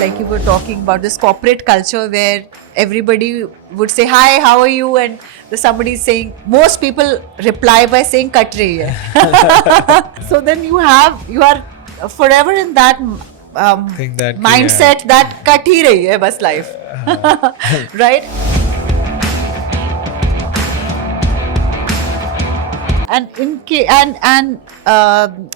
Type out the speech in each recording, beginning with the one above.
like you were talking about this corporate culture where everybody would say hi, how are you, and the somebody is saying, most people reply by saying cut rahi hai. So then you are forever in that Think that mindset that cut hi rahi hai bas life. Right. And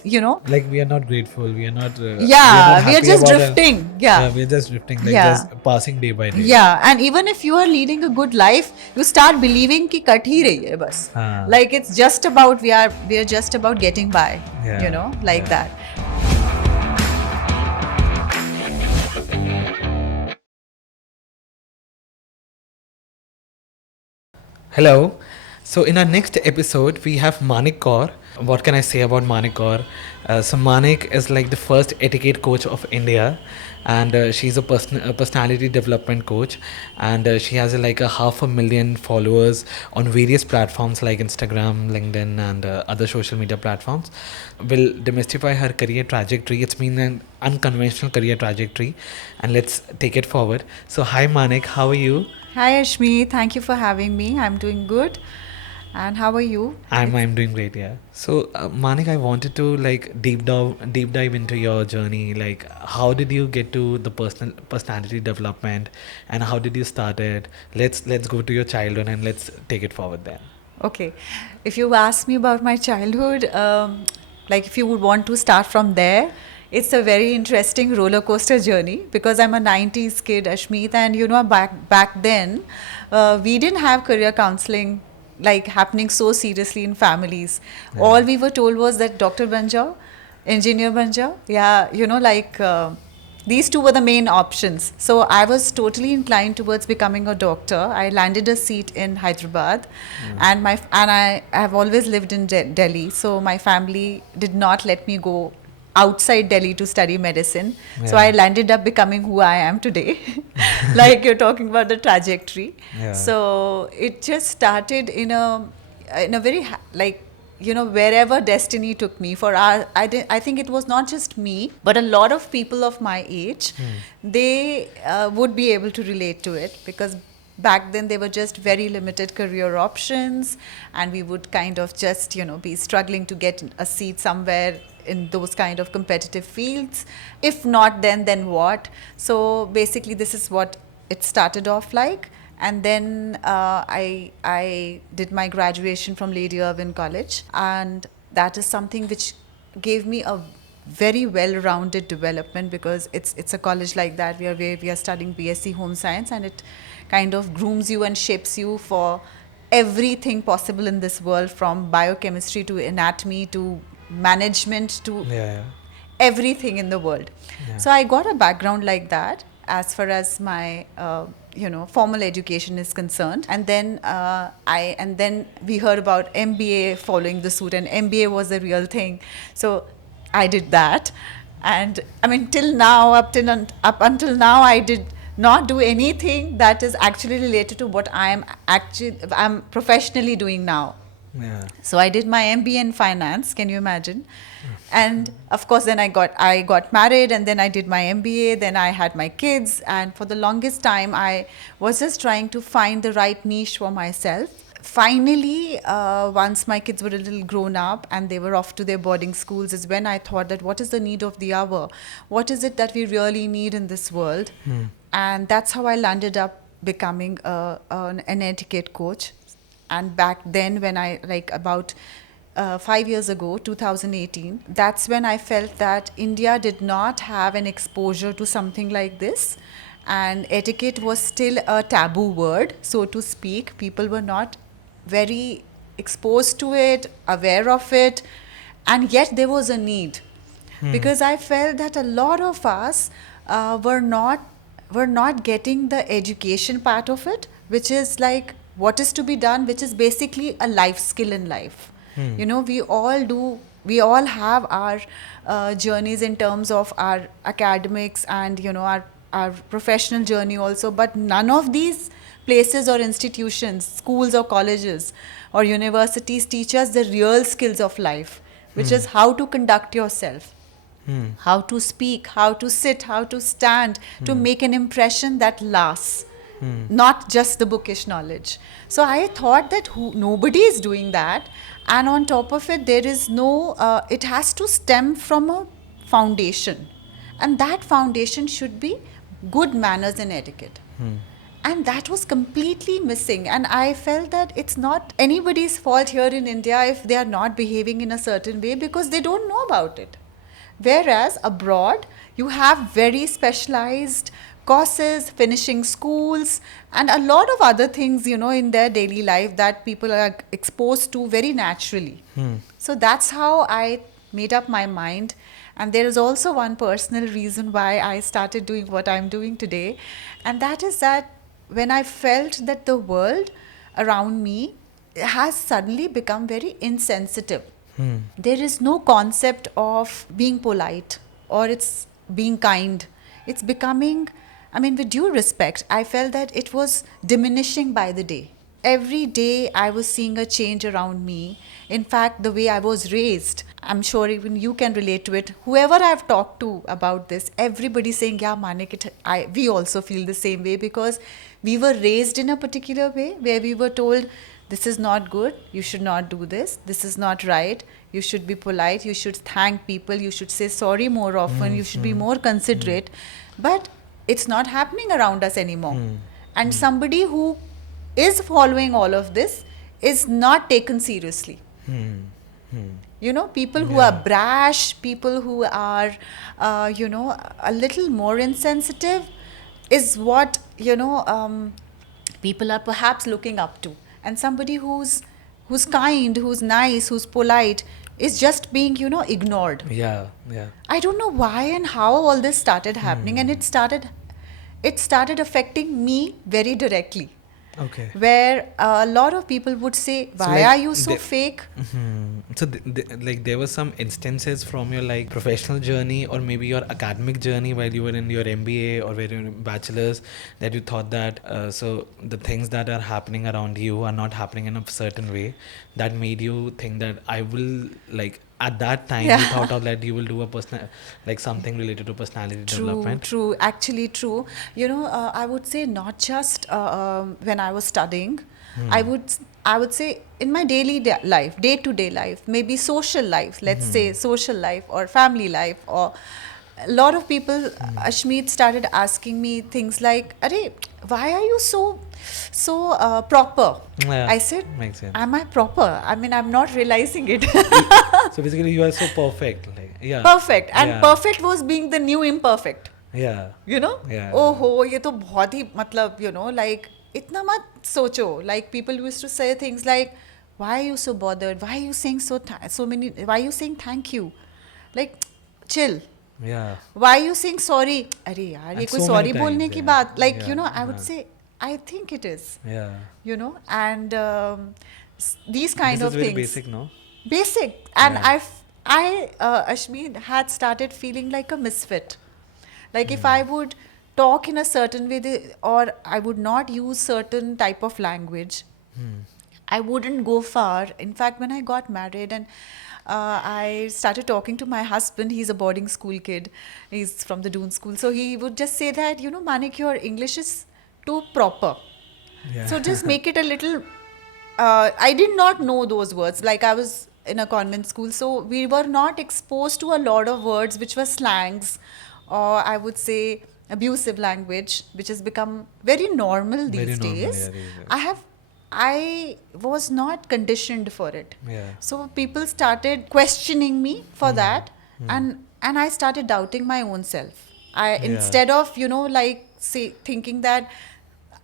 you know, like we are not grateful, we are not yeah, we are happy just about it. drifting. Yeah. We're just drifting, like Yeah. just passing day by day. Yeah, and even if you are leading a good life, you start believing कि cut ही रही है बस. हाँ. Like it's just about we are just about getting by. Yeah, You know, like yeah. that. Hello. So in our next episode, we have Manik Kaur. What can I say about Manik Kaur? So Manik is like the first etiquette coach of India, and she's a personality development coach, and she has like a 500,000 followers on various platforms like Instagram, LinkedIn, and other social media platforms. Will demystify her career trajectory. It's been an unconventional career trajectory, and let's take it forward. So hi Manik, how are you? Hi Ashmi, thank you for having me. I'm doing good. And how are you? I'm doing great, yeah. So Manik, I wanted to like deep dive into your journey. Like, how did you get to the personality development, and how did you start it? Let's go to your childhood and let's take it forward then. Okay. If you ask me about my childhood, like if you would want to start from there, it's a very interesting roller coaster journey because I'm a 90s kid, Ashmeet, and you know, back then, we didn't have career counseling like happening so seriously in families. Yeah. All we were told was that doctor ban jao, engineer ban jao. Yeah, you know, like these two were the main options. So I was totally inclined towards becoming a doctor. I landed a seat in Hyderabad, and I have always lived in Delhi. So my family did not let me go outside Delhi to study medicine. So Yeah. I landed up becoming who I am today. Like you're talking about the trajectory. Yeah. So it just started in a very like, you know, wherever destiny took me. I think it was not just me, but a lot of people of my age, they would be able to relate to it because back then there were just very limited career options, and we would kind of just, you know, be struggling to get a seat somewhere in those kind of competitive fields. If not then what? So basically this is what it started off like. And then I did my graduation from Lady Irwin College, and that is something which gave me a very well-rounded development because it's a college like that where we are studying BSc Home Science, and it kind of grooms you and shapes you for everything possible in this world, from biochemistry to anatomy to management to Yeah. everything in the world. Yeah. So I got a background like that as far as my you know, formal education is concerned. And then then we heard about MBA following the suit, and MBA was the real thing. So I did that, and I mean till now, up until now, I did not do anything that is actually related to what I'm professionally doing now. Yeah. So I did my MBA in finance. Can you imagine? And of course, then I got married, and then I did my MBA. Then I had my kids, and for the longest time, I was just trying to find the right niche for myself. Finally, once my kids were a little grown up and they were off to their boarding schools, is when I thought that what is the need of the hour? What is it that we really need in this world? And that's how I landed up becoming an etiquette coach. And back then, when I, like about 5 years ago, 2018, that's when I felt that India did not have an exposure to something like this. And etiquette was still a taboo word, so to speak. People were not very exposed to it, aware of it, and yet there was a need. Because I felt that a lot of us were not getting the education part of it, which is like what is to be done, which is basically a life skill in life. You know, we all have our journeys in terms of our academics and, you know, our professional journey also, but none of these places or institutions, schools or colleges or universities teach us the real skills of life, which is how to conduct yourself. how to speak, how to sit, how to stand, to make an impression that lasts, not just the bookish knowledge. So I thought that nobody is doing that, and on top of it, there is no. It has to stem from a foundation, and that foundation should be good manners and etiquette. And that was completely missing, and I felt that it's not anybody's fault here in India if they are not behaving in a certain way, because they don't know about it. Whereas abroad, you have very specialized courses, finishing schools, and a lot of other things, in their daily life that people are exposed to very naturally. So that's how I made up my mind. And there is also one personal reason why I started doing what I'm doing today. And that is that when I felt that the world around me has suddenly become very insensitive. There is no concept of being polite or it's being kind. It's becoming, with due respect, I felt that it was diminishing by the day. Every day I was seeing a change around me. In fact, the way I was raised, I'm sure even you can relate to it. Whoever I've talked to about this, everybody saying, yeah, Manik, we also feel the same way, because we were raised in a particular way where we were told, this is not good, you should not do this is not right, you should be polite, you should thank people, you should say sorry more often, you should be more considerate. But it's not happening around us anymore. And somebody who is following all of this is not taken seriously. People who are brash, people who are, a little more insensitive is what, people are perhaps looking up to. And somebody who's kind, who's nice, who's polite is just being, ignored. Yeah. I don't know why and how all this started happening, and it started affecting me very directly. Okay. Where a lot of people would say, why are you so fake? So there were some instances from your professional journey or maybe your academic journey while you were in your MBA or where you were in bachelor's, that you thought that so the things that are happening around you are not happening in a certain way, that made you think that I will at that time you thought of that you will do a personal something related to personality development. True, actually true. I would say not just when I was studying. I would say in my daily life, day-to-day life, maybe social life, let's say social life or family life, or a lot of people, Ashmeet, started asking me things like, "Arey, why are you so proper?" Yeah, I said, makes sense. "Am I proper? I'm not realizing it." So basically you are so perfect, Perfect, and perfect was being the new imperfect. Yeah. Oh, ये तो बहुत ही मतलब इतना मत सोचो. People used to say things like, why are you so bothered, why are you saying why are you saying thank you, chill. Yeah. Why are you saying sorry? अरे यार ये कोई so sorry many बोलने times, की yeah. बात. I would say I think it is. Yeah. And these kind This of is very things. basic, no? Basic. And Yeah. Ashmi, had started feeling like a misfit. If I would talk in a certain way, or I would not use certain type of language, I wouldn't go far. In fact, when I got married and I started talking to my husband, he's a boarding school kid. He's from the Doon school. So he would just say that, Manik, your English is too proper. Yeah. So just make it a little... I did not know those words. I was in a convent school, so we were not exposed to a lot of words which were slangs, or I would say abusive language, which has become very normal Very these normal, days. yeah, these days. I was not conditioned for it. Yeah. So people started questioning me for that, and I started doubting my own self. Instead of thinking that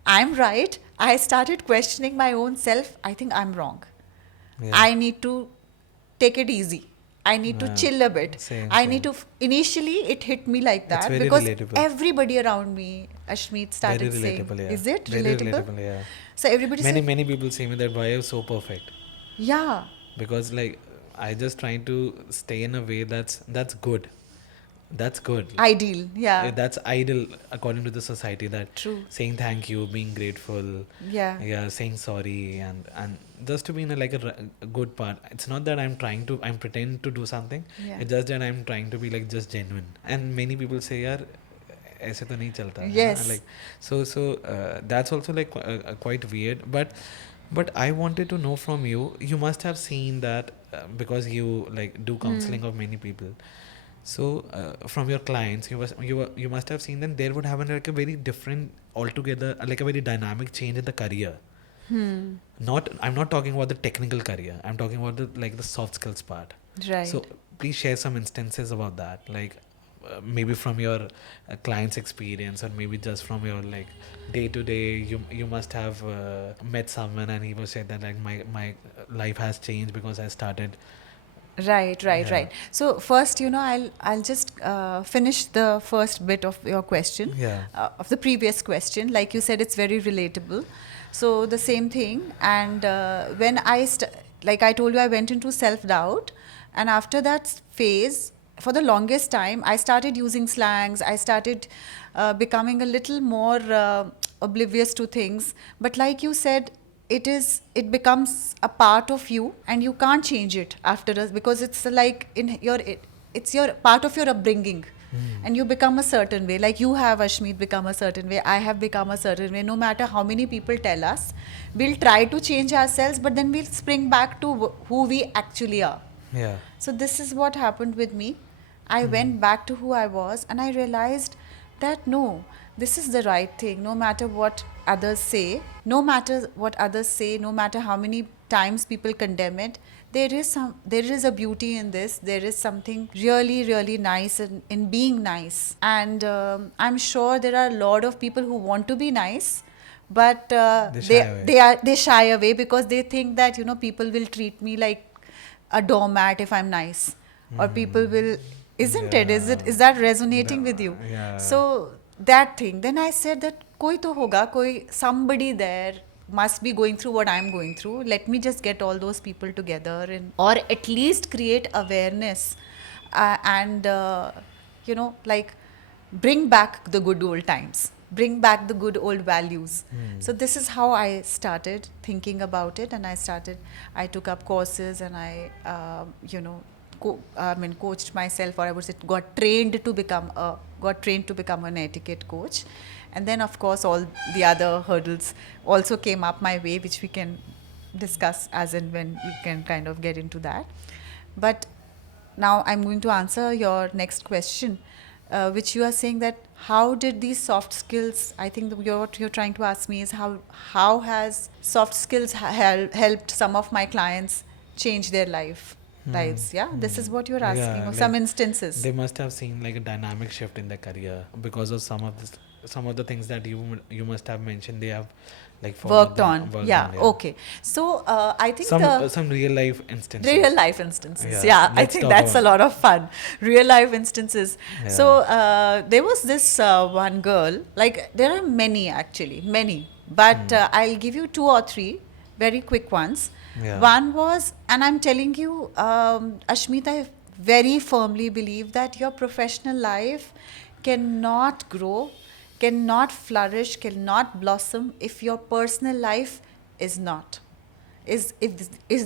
I'm right, I started questioning my own self. I think I'm wrong. Yeah. I need to take it easy. I need to Yeah. chill a bit. Same. Initially it hit me like that, very because relatable. everybody around me, Ashmeet, started Very saying, relatable, yeah. is it Very relatable? yeah. So everybody said, Many people say me that why are you so perfect? yeah. Because I just trying to stay in a way that's good. That's good. Ideal. Yeah. That's ideal according to the society, that True. saying thank you, being grateful, Yeah. yeah, saying sorry, and just to be in a, like a good part. It's not that I'm pretending to do something. Yeah. It's just that I'm trying to be like just genuine. And many people say, यार ऐसे तो नहीं चलता है ना, Yes. like that's also like quite weird, but I wanted to know from you. You must have seen that because you like do counseling of many people. So from your clients, you must have seen that there would have been like a very different altogether, like a very dynamic change in the career. Not I'm not talking about the technical career. I'm talking about the like the soft skills part. Right. So please share some instances about that, like maybe from your client's experience, or maybe just from your like day to day. You must have met someone and he was said that like my life has changed because I started. Right, right, Yeah. right. So first, I'll just finish the first bit of your question, Yeah. of the previous question. Like you said, it's very relatable. So the same thing. And when like I told you, I went into self-doubt, and after that phase, for the longest time, I started using slangs. I started becoming a little more oblivious to things. But like you said, it becomes a part of you, and you can't change it after us, because it's like it's your part of your upbringing. And you become a certain way, like you have, Ashmeet, become a certain way. I have become a certain way. No matter how many people tell us, we'll try to change ourselves, but then we'll spring back to who we actually are. Yeah. So this is what happened with me. I went back to who I was, and I realized that no, this is the right thing. No matter what others say, no matter how many times people condemn it, there is a beauty in this. There is something really, really nice in being nice. And I'm sure there are a lot of people who want to be nice, but They shy away. they shy away because they think that people will treat me like a doormat if I'm nice, or people will, isn't it? Is that resonating with you? Yeah. So that thing. Then I said that koi to hoga, somebody there must be going through what I'm going through. Let me just get all those people together, or at least create awareness, and like bring back the good old times, bring back the good old values. So this is how I started thinking about it, and I took up courses, and I coached myself, or I would say got trained to become an etiquette coach. And then of course all the other hurdles also came up my way, which we can discuss as and when we can kind of get into that. But now I'm going to answer your next question, which you are saying that how did these soft skills, I think what you're trying to ask me is how has soft skills helped some of my clients change their lives. Yeah, this is what you're asking, Yeah, or some like, instances. they must have seen like a dynamic shift in their career because of some of the things that you must have mentioned. They have like Worked on. Yeah, yeah. okay. So I think Some real life instances. real life instances. Yeah, Yeah, I let's think talk that's about- a lot of fun. Real life instances. Yeah. So there was this one girl, like there are many actually, many, but I'll give you two or three very quick ones. Yeah. One was, and I'm telling you, Ashmeet, I very firmly believe that your professional life cannot grow, cannot flourish, cannot blossom if your personal life is not, is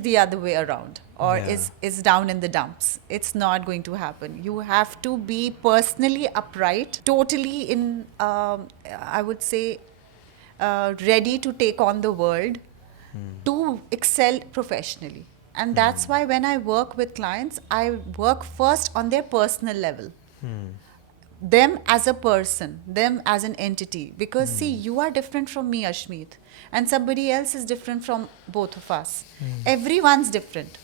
the other way around, or Yeah. is down in the dumps. It's not going to happen. You have to be personally upright, totally in I would say ready to take on the world, to excel professionally. And that's why when I work with clients, I work first on their personal level, them as a person, them as an entity. Because see, you are different from me, Ashmeet, and somebody else is different from both of us. Everyone's different.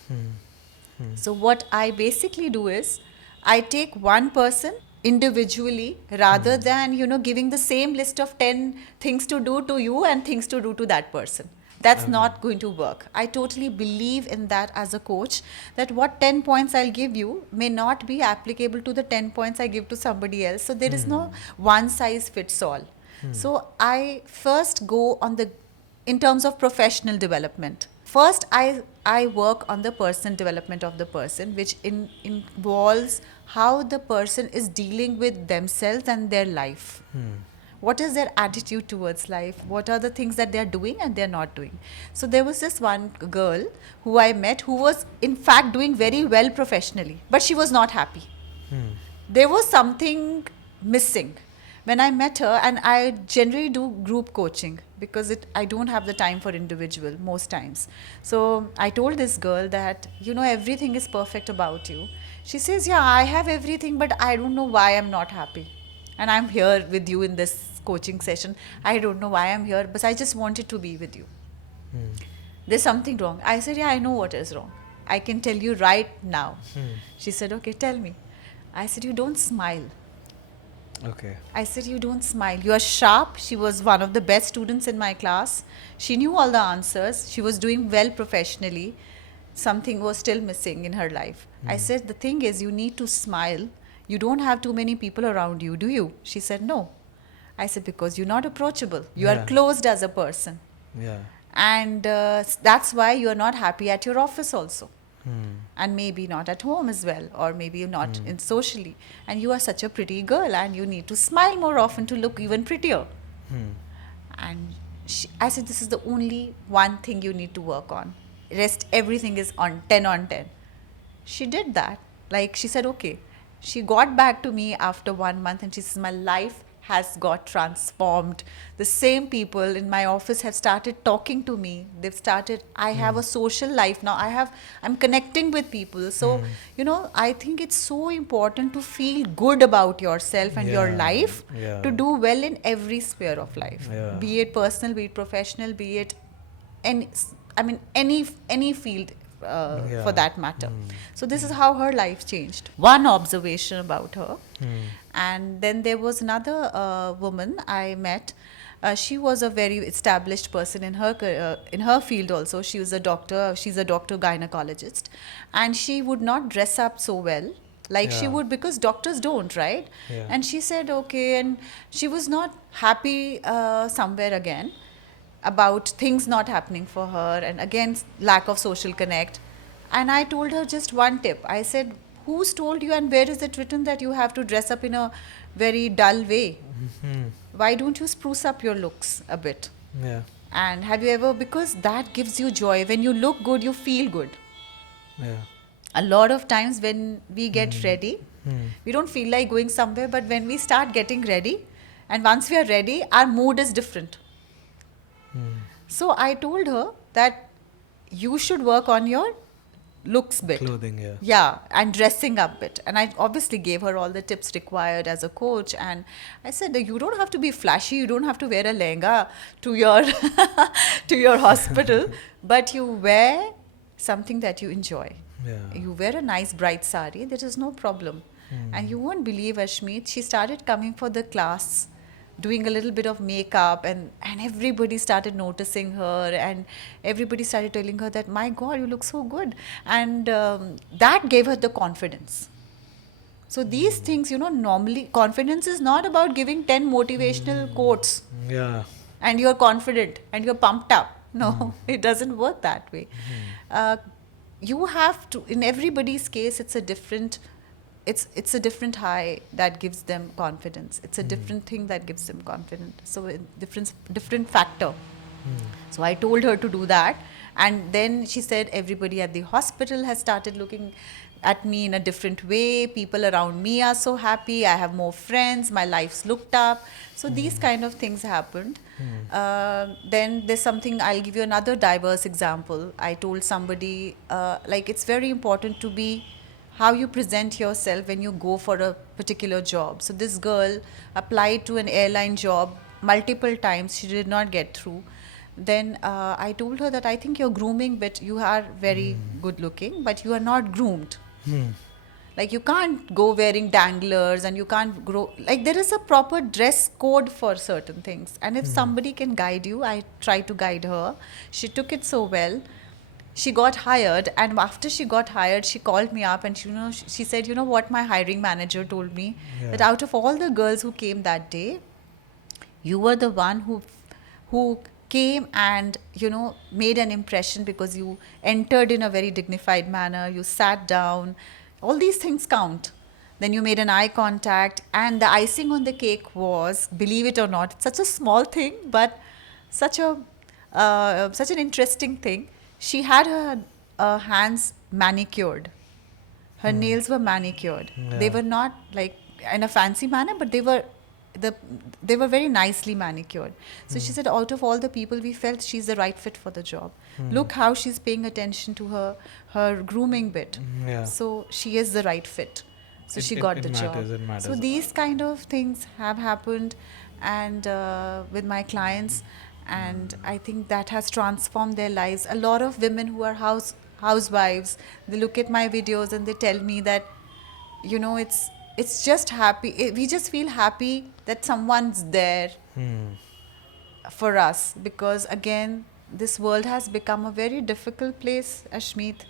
So what I basically do is I take one person individually, rather than giving the same list of 10 things to do to you and things to do to that person. That's not going to work. I totally believe in that as a coach, that what 10 points I'll give you may not be applicable to the 10 points I give to somebody else. So there is no one size fits all. So I first go on in terms of professional development. First, I work on the personal development of the person, which involves how the person is dealing with themselves and their life. What is their attitude towards life? What are the things that they're doing and they're not doing? So there was this one girl who I met who was in fact doing very well professionally, but she was not happy. There was something missing when I met her. And I generally do group coaching because I don't have the time for individual most times. So I told this girl that, everything is perfect about you. She says, yeah, I have everything, but I don't know why I'm not happy. And I'm here with you in this coaching session. I don't know why I'm here, but I just wanted to be with you. There's something wrong. I said, yeah, I know what is wrong. I can tell you right now. She said, okay, tell me. I said, you don't smile. Okay. I said, you don't smile. You are sharp. She was one of the best students in my class. She knew all the answers. She was doing well professionally. Something was still missing in her life. I said, the thing is, you need to smile. You don't have too many people around you, do you? She said, no. I said, because you're not approachable. You are Yeah. closed as a person. Yeah. And that's why you are not happy at your office also. And maybe not at home as well, or maybe not in socially. And you are such a pretty girl, and you need to smile more often to look even prettier. And I said, this is the only one thing you need to work on. Rest, everything is on 10 on 10. She did that. Like, she said, okay. She got back to me after 1 month and she says, my life has got transformed. The same people in my office have started talking to me. They've started, I have a social life now. I'm connecting with people. So, I think it's so important to feel good about yourself and your Yeah, life yeah. to do well in every sphere of life. Yeah. Be it personal, be it professional, be it any field Yeah. for that matter. So this is how her life changed. One observation about her. And then there was another woman I met. She was a very established person in her field also. She was a doctor. She's a doctor gynecologist, and she would not dress up so well like she Yeah. would, because doctors don't, right? Yeah. And she said okay, and she was not happy somewhere again about things not happening for her, and again lack of social connect. And I told her just one tip. I said, who's told you and where is it written that you have to dress up in a very dull way? Why don't you spruce up your looks a bit? Yeah. And have you ever, because that gives you joy. When you look good, you feel good. Yeah. A lot of times when we get ready, we don't feel like going somewhere, but when we start getting ready, and once we are ready, our mood is different. So I told her that you should work on your looks bit. Clothing, yeah. Yeah, and dressing up bit. And I obviously gave her all the tips required as a coach. And I said, you don't have to be flashy. You don't have to wear a lehenga to your to your hospital, but you wear something that you enjoy. Yeah. You wear a nice bright sari. There is no problem. And you won't believe, Ashmeet, she started coming for the class, doing a little bit of makeup, and everybody started noticing her, and everybody started telling her that, my God, you look so good. And that gave her the confidence. So these things, normally confidence is not about giving 10 motivational quotes Yeah. and you're confident and you're pumped up. No, it doesn't work that way. You have to, in everybody's case, it's a different high that gives them confidence. It's a different thing that gives them confidence. So a different factor. So I told her to do that. And then she said everybody at the hospital has started looking at me in a different way. People around me are so happy. I have more friends. My life's looked up. So these kind of things happened. Then there's something, I'll give you another diverse example. I told somebody, it's very important to be how you present yourself when you go for a particular job. So this girl applied to an airline job multiple times. She did not get through. Then I told her that I think your grooming bit, you are very good looking, but you are not groomed. Like you can't go wearing danglers, and you can't grow, like there is a proper dress code for certain things. And if somebody can guide you, I tried to guide her. She took it so well. She got hired, and after she got hired, she called me up and she said, what my hiring manager told me, that out of all the girls who came that day, you were the one who came and made an impression, because you entered in a very dignified manner, you sat down. All these things count. Then you made an eye contact, and the icing on the cake was, believe it or not, it's such a small thing, but such a such an interesting thing. She had her hands manicured. Her nails were manicured. They Yeah. were not like in a fancy manner, but the they were very nicely manicured. So she said, out of all the people, we felt she's the right fit for the job. Look how she's paying attention to her grooming bit. Yeah. So she is the right fit. So she It got the matters. job. It matters. So these kind of things have happened, and with my clients, and I think that has transformed their lives. A lot of women who are housewives, they look at my videos and they tell me that, you know, it's just happy. We just feel happy that someone's there Hmm. for us, because again, this world has become a very difficult place, Ashmeet,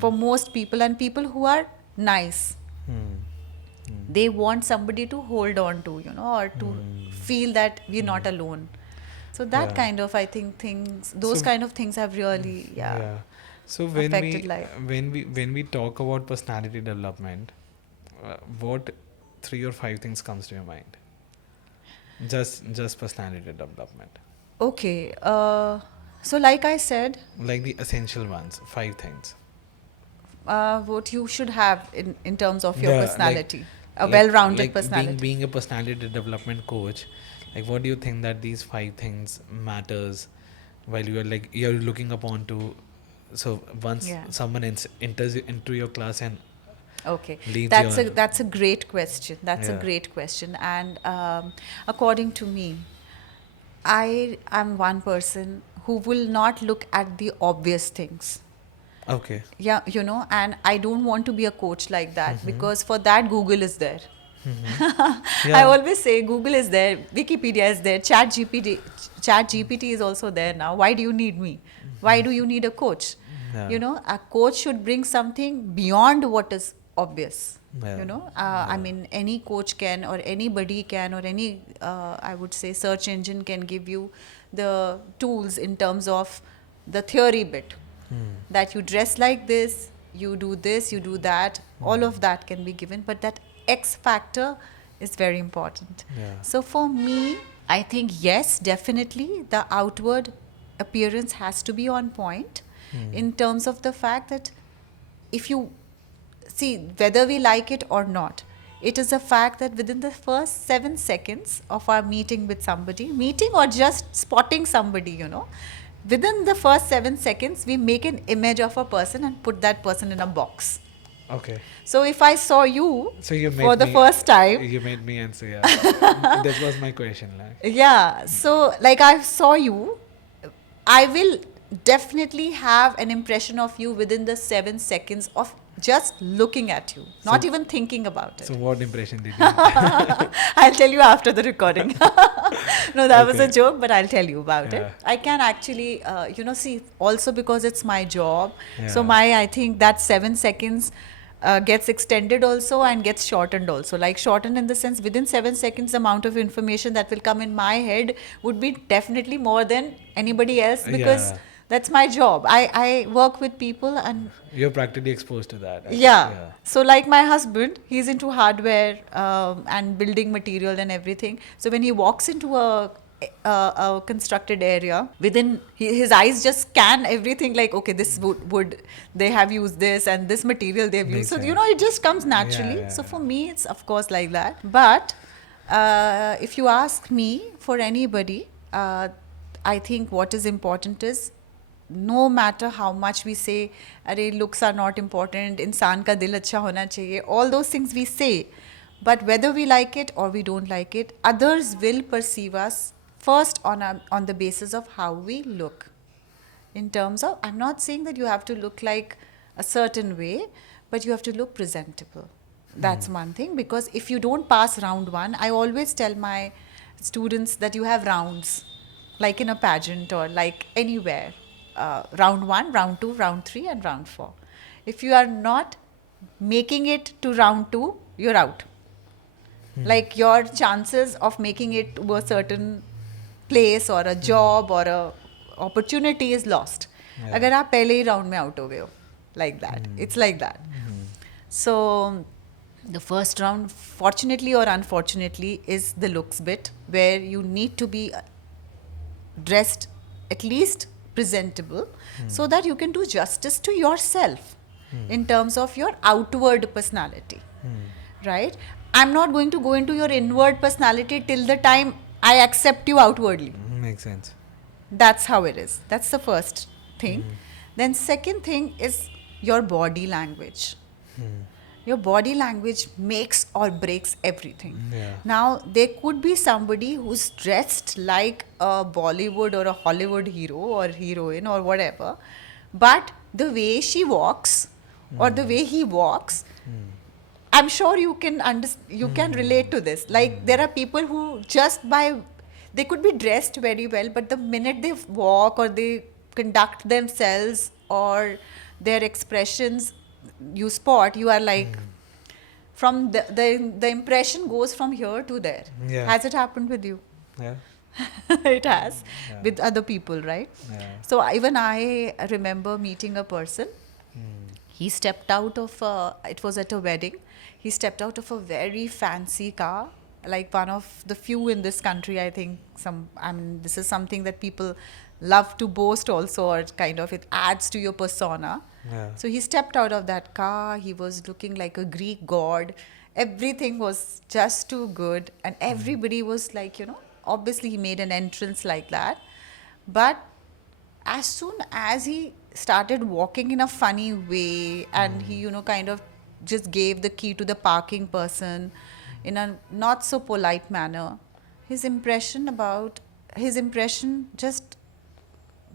for most people, and people who are nice, Hmm. they want somebody to hold on to, you know, or to feel that we're not alone. So that Yeah. kind of, I think, things, those So kind of things have really, yeah. So affected life. when we talk about personality development, what 3 or 5 things comes to your mind? Just personality development, Okay, so like I said, like the essential ones, 5 things. what you should have in terms of your Yeah, personality, a well-rounded like personality. being a personality development coach, like what do you think that these 5 things matters while you're looking upon to, so once Yeah. someone enters into your class and Okay, leaves your that's a great question. That's a yeah. great question, and according to me, I am one person who will not look at the obvious things. Okay. Yeah, you know, and I don't want to be a coach like that, because for that Google is there. I Yeah. always say Google is there, Wikipedia is there, Chat GPT is also there now. Why do you need me? Why do you need a coach? Yeah. You know, a coach should bring something beyond what is obvious. Yeah. You know, I mean, any coach can, or anybody can, or any, I would say, search engine can give you the tools in terms of the theory bit, that you dress like this, you do that, all of that can be given, but that X factor is very important. Yeah. So for me, I think yes, definitely the outward appearance has to be on point, in terms of the fact that if you see, whether we like it or not, it is a fact that within the first 7 seconds of our meeting with somebody, meeting or just spotting somebody, you know, within the first 7 seconds, we make an image of a person and put that person in a box. Okay. So if I saw you So you for made the me. first time, You made me answer. Yeah. This was my question. Like. yeah, so like I saw you, I will definitely have an impression of you within the 7 seconds of just looking at you, not So- even thinking about it. So what impression did you? Have? I'll tell you after the recording. No, that was a Okay. joke, but I'll tell you about Yeah. it. I can actually, you know, see, also because it's my job. So Yeah. I think that 7 seconds gets extended also and gets shortened also. Like shortened in the sense, within 7 seconds, the amount of information that will come in my head would be definitely more than anybody else, because Yeah. that's my job. I work with people, and You're practically exposed to that. yeah. So like my husband, he's into hardware and building material and everything. So when he walks into a constructed area, within his eyes just scan everything, like, okay, this would they have used this, and this material they've Makes used. So you sense. know, it just comes naturally. Yeah, So yeah. for me, it's of course like that. But if you ask me, for anybody, I think what is important is, no matter how much we say, अरे looks are not important, इंसान का दिल अच्छा होना चाहिए, all those things we say, but whether we like it or we don't like it, others will perceive us first on the basis of how we look. In terms of, I'm not saying that you have to look like a certain way, but you have to look presentable. That's one thing, because if you don't pass round one, I always tell my students that you have rounds, like in a pageant or like anywhere. Round one, round two, round three, and round four. If you are not making it to round two, you're out. Like your chances of making it to a certain place or a job or a opportunity is lost. Yeah. अगर आप पहले ही round में out हो गए हो, like that. It's like that. So The first round, fortunately or unfortunately, is the looks bit, where you need to be dressed at least presentable, so that you can do justice to yourself in terms of your outward personality, right? I'm not going to go into your inward personality till the time I accept you outwardly. Makes sense. That's how it is. That's the first thing. Then second thing is your body language. Your body language makes or breaks everything. Yeah. Now, there could be somebody who's dressed like a Bollywood or a Hollywood hero or heroine or whatever, but the way she walks or the way he walks, I'm sure you can you can relate to this. Like, there are people who just by, they could be dressed very well, but the minute they walk or they conduct themselves or their expressions, you spot, you are like, from the impression goes from here to there. Yeah. Has it happened with you? Yeah. It has, Yeah. with other people, right? Yeah. So even I remember meeting a person. He stepped out of it was at a wedding. He stepped out of a very fancy car, like one of the few in this country, I think. I mean, this is something that people love to boast also, or kind of it adds to your persona. Yeah. So he stepped out of that car. He was looking like a Greek god. Everything was just too good, and everybody was like, obviously he made an entrance like that. But as soon as he started walking in a funny way, and he, kind of just gave the key to the parking person in a not so polite manner, his impression just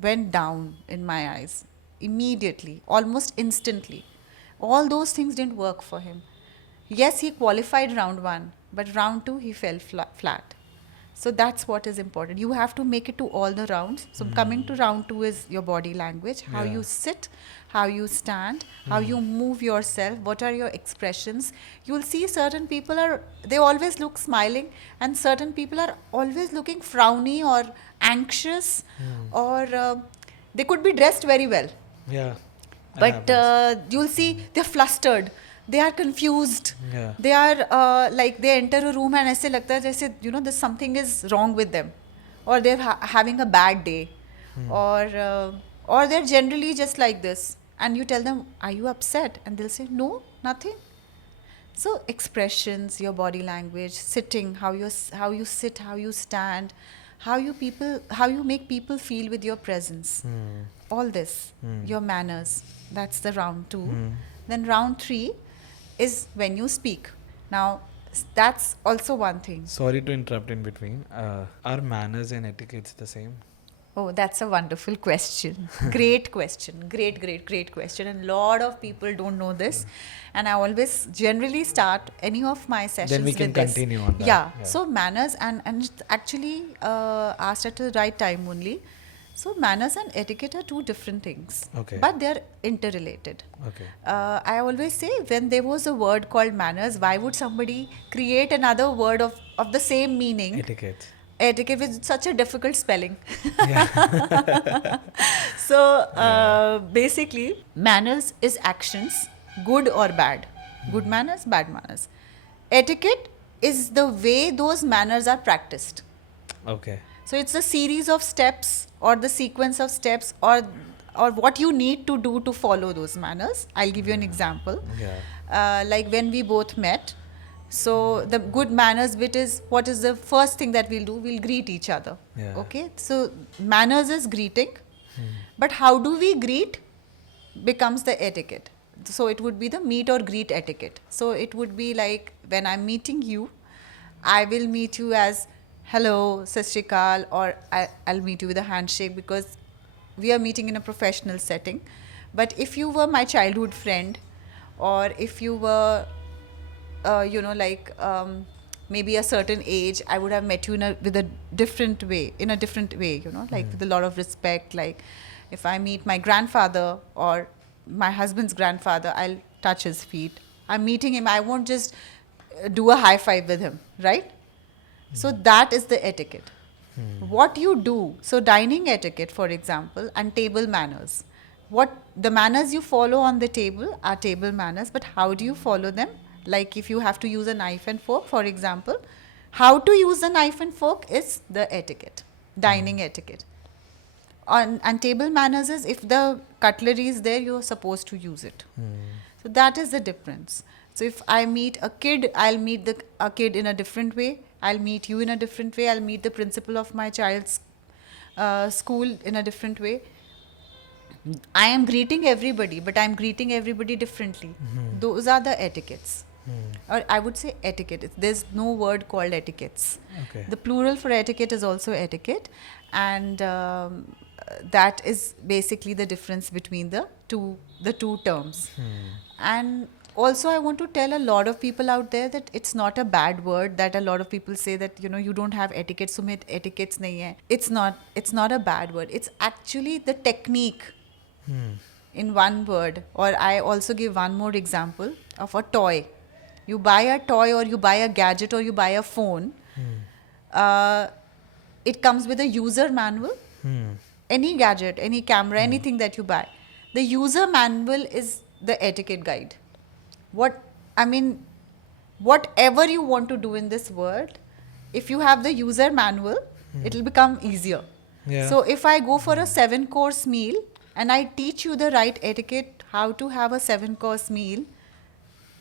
went down in my eyes immediately, almost instantly. All those things didn't work for him. Yes, he qualified round one, but round two he fell flat. So that's what is important. You have to make it to all the rounds. So coming to round two is your body language, how Yeah. you sit, how you stand, how you move yourself, what are your expressions. You'll see certain people they always look smiling, and certain people are always looking frowny or anxious, or they could be dressed very well, Yeah. That but happens. you'll see they're flustered, they are confused, Yeah. they are like, they enter a room and ऐसे लगता है जैसे, there's something is wrong with them, or they're having a bad day, or they're generally just like this, and you tell them, are you upset? And they'll say, no, nothing. So expressions, your body language, sitting, how you sit, how you stand, how you make people feel with your presence, all this, your manners. That's the round two. Then round three is when you speak. Now, that's also one thing. Sorry to interrupt in between. Are manners and etiquettes the same? Oh, that's a wonderful question. Great question. Great question. And a lot of people don't know this. And I always generally start any of my sessions Then we can with this. continue on that. Yeah. Yeah. So manners and it's actually asked at the right time only. So manners and etiquette are two different things. Okay. But they're interrelated. Okay. I always say, when there was a word called manners, why would somebody create another word of the same meaning? Etiquette. Etiquette with such a difficult spelling. Yeah. So basically, manners is actions, good or bad. Good manners, bad manners. Etiquette is the way those manners are practiced. Okay. So it's a series of steps, or the sequence of steps, or what you need to do to follow those manners. I'll give you an example. Yeah. Like when we both met. So the good manners bit is, what is the first thing that we'll do? We'll greet each other. Yeah. Okay. So manners is greeting, but how do we greet becomes the etiquette. So it would be the meet or greet etiquette. So it would be like, when I'm meeting you, I will meet you as hello, sat shri akal, or I'll meet you with a handshake, because we are meeting in a professional setting. But if you were my childhood friend, or if you were maybe a certain age, I would have met you in a different way, like with a lot of respect. Like, if I meet my grandfather or my husband's grandfather, I'll touch his feet. I'm meeting him, I won't just do a high five with him, right? So that is the etiquette. What you do, so dining etiquette, for example, and table manners. What the manners you follow on the table are table manners, but how do you follow them? Like if you have to use a knife and fork, for example, how to use the knife and fork is the etiquette, dining etiquette. And table manners is if the cutlery is there, you're supposed to use it. So that is the difference. So if I meet a kid, I'll meet a kid in a different way. I'll meet you in a different way. I'll meet the principal of my child's school in a different way. I am greeting everybody, but I'm greeting everybody differently. Those are the etiquettes. Or I would say etiquette. There's no word called etiquettes. Okay. The plural for etiquette is also etiquette, and that is basically the difference between the two terms. And also, I want to tell a lot of people out there that it's not a bad word. That a lot of people say that you don't have etiquette, so mein etiquettes nahi hai. It's not. It's not a bad word. It's actually the technique in one word. Or I also give one more example of a toy. You buy a toy, or you buy a gadget, or you buy a phone. It comes with a user manual. Any gadget, any camera, anything that you buy. The user manual is the etiquette guide. Whatever you want to do in this world, if you have the user manual, it'll become easier. Yeah. So if I go for a 7-course meal and I teach you the right etiquette, how to have a 7-course meal,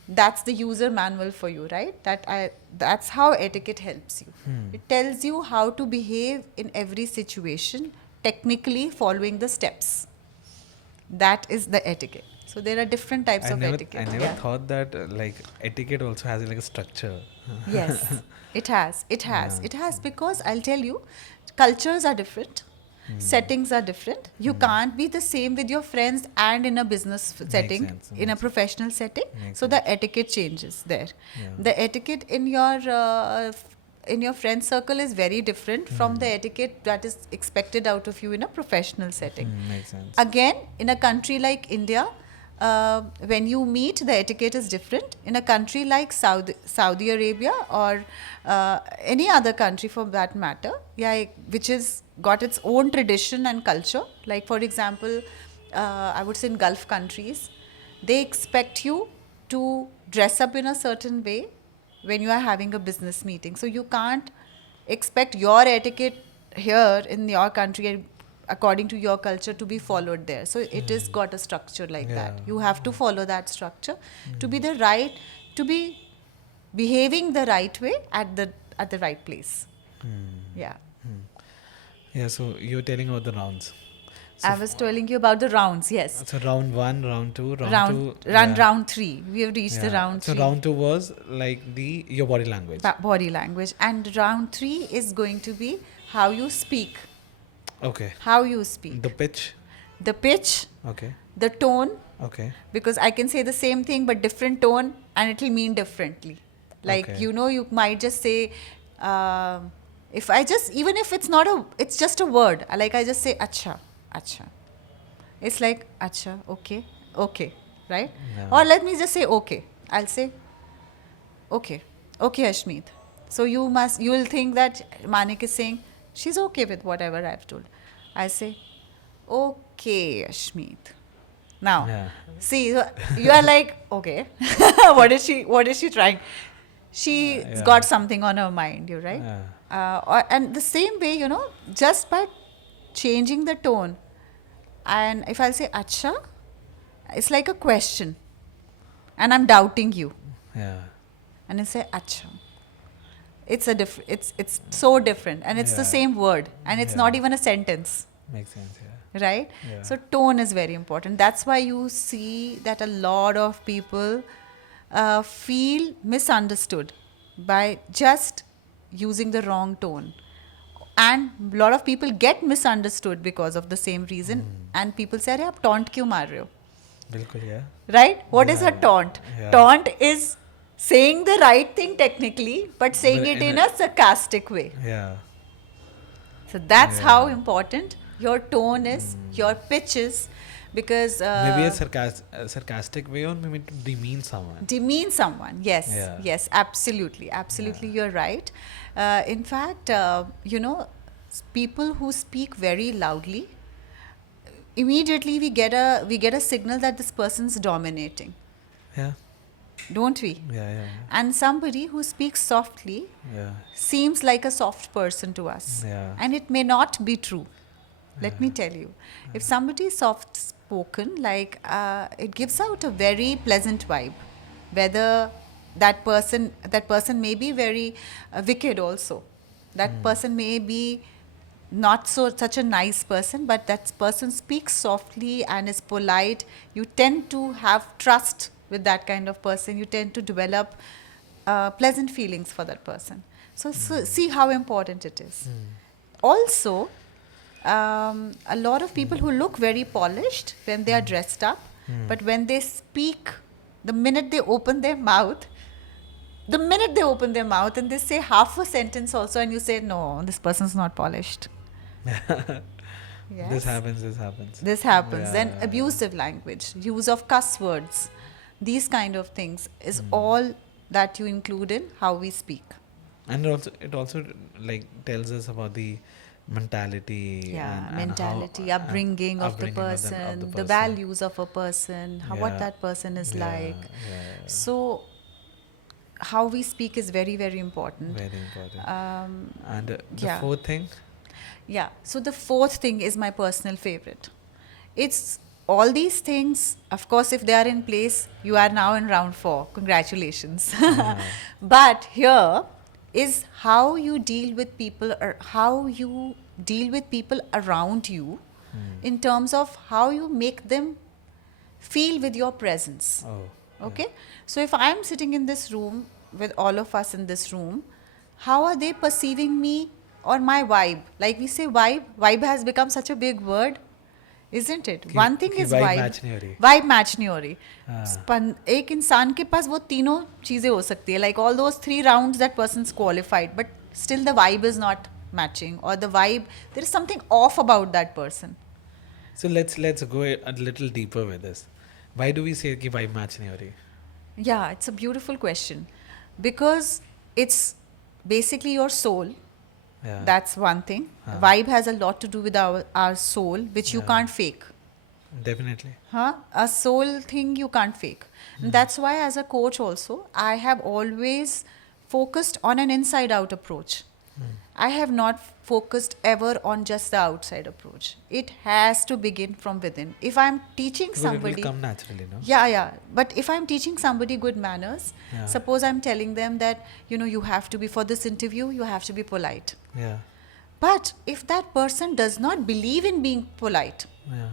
that's the user manual for you, right? That's how etiquette helps you. It tells you how to behave in every situation, technically following the steps. That is the etiquette. So there are different types of etiquette. I never thought that like etiquette also has like a structure. Yes, it has. It has because I'll tell you, cultures are different. Settings are different. You can't be the same with your friends and in a business setting, sense, in a makes professional setting. Makes So the etiquette changes there. Yeah. The etiquette in your friend circle is very different from the etiquette that is expected out of you in a professional setting. Makes sense. Again, in a country like India, when you meet, the etiquette is different. In a country like Saudi Arabia or any other country for that matter, which has got its own tradition and culture. Like for example, I would say in Gulf countries, they expect you to dress up in a certain way when you are having a business meeting. So you can't expect your etiquette here in your country according to your culture to be followed there. So it has got a structure like that. Yeah. You have to follow that structure to be behaving the right way at the right place. Yeah. Yeah, so you were telling about the rounds. So I was telling you about the rounds, yes. So round 1, round 2, Round 3. We have reached the round 3. So round 2 was like your body language. Body language. And round 3 is going to be how you speak. Okay. How you speak. The pitch. The pitch. Okay. The tone. Okay. Because I can say the same thing but different tone and it will mean differently. Like, Okay. you might just say, even if it's just a word. Like I just say, acha. It's like, acha, okay, right? Yeah. Or let me just say, okay. I'll say, okay, Ashmeet. So you will think that Manik is saying, she's okay with whatever I've told. I say, okay, Ashmeet. Now, Yeah. see, you are like, okay, what is she trying? She's Yeah. got something on her mind, you're right? Yeah. And the same way, just by changing the tone, and if I'll say, acha, it's like a question, and I'm doubting you. Yeah. And I say, acha. It's so different, and it's the Yeah. same word, and it's Yeah. not even a sentence. Makes sense, yeah. Right? Yeah. So tone is very important. That's why you see that a lot of people feel misunderstood by just using the wrong tone. And a lot of people get misunderstood because of the same reason. And people say, "Arey, aap taunt kyun maar rahe ho?" Bilkul, yeah. Right? What is Yeah. a taunt? Yeah. Taunt is saying the right thing technically, but saying But it in in a sarcastic way. Yeah. So that's Yeah. how important your tone is, your pitch is, because Maybe a sarcastic way, or maybe to demean someone. demean someone. Yes, Yeah. yes, absolutely, you're right. In fact, people who speak very loudly, immediately we get a signal that this person's dominating. Yeah. don't we? Yeah. And somebody who speaks softly Yeah. seems like a soft person to us. Yeah. And it may not be true. Let me tell you. If somebody is soft spoken, like it gives out a very pleasant vibe. Whether that person may be very wicked also. That person may be not such a nice person, but that person speaks softly and is polite. You tend to have trust with that kind of person. You tend to develop pleasant feelings for that person. So see how important it is. Also, a lot of people who look very polished when they are dressed up, but when they speak, the minute they open their mouth, and they say half a sentence also, and you say, no, this person's not polished. Yes. This happens. This happens. Then Yeah. abusive language, use of cuss words, these kind of things is all that you include in how we speak. And it also like tells us about the mentality. Yeah, and mentality, how, upbringing of the upbringing person, the values of a person, what Yeah. that person is Yeah, like. yeah. So, how we speak is very, very important. Very important. And the yeah. fourth thing. Yeah. So the fourth thing is my personal favorite. It's all these things, of course, if they are in place, you are now in round 4. Congratulations. But here is how you deal with people, or how you deal with people around you in terms of how you make them feel with your presence. Oh. Okay? So if I am sitting in this room with all of us in this room, how are they perceiving me or my vibe? Like we say vibe has become such a big word, isn't it? One thing is vibe vibe. match नहीं हो रही. Vibe match नहीं हो रही. हाँ. एक इंसान के पास वो तीनों चीजें हो सकती है. Like all those 3 rounds that person's qualified, but still the vibe is not matching, or the vibe, there is something off about that person. So let's go a little deeper with this. Why do we say कि vibe match नहीं हो रही? Yeah, it's a beautiful question. Because it's basically your soul. Yeah. That's one thing. Vibe has a lot to do with our soul, which you can't fake. Definitely. A soul thing you can't fake. And that's why, as a coach also, I have always focused on an inside out approach. I have not focused ever on just the outside approach. It has to begin from within. If I'm teaching Well, somebody, it will come naturally, no? yeah. But if I'm teaching somebody good manners, Yeah. suppose I'm telling them that, you have to be, for this interview, you have to be polite. Yeah. But if that person does not believe in being polite, Yeah.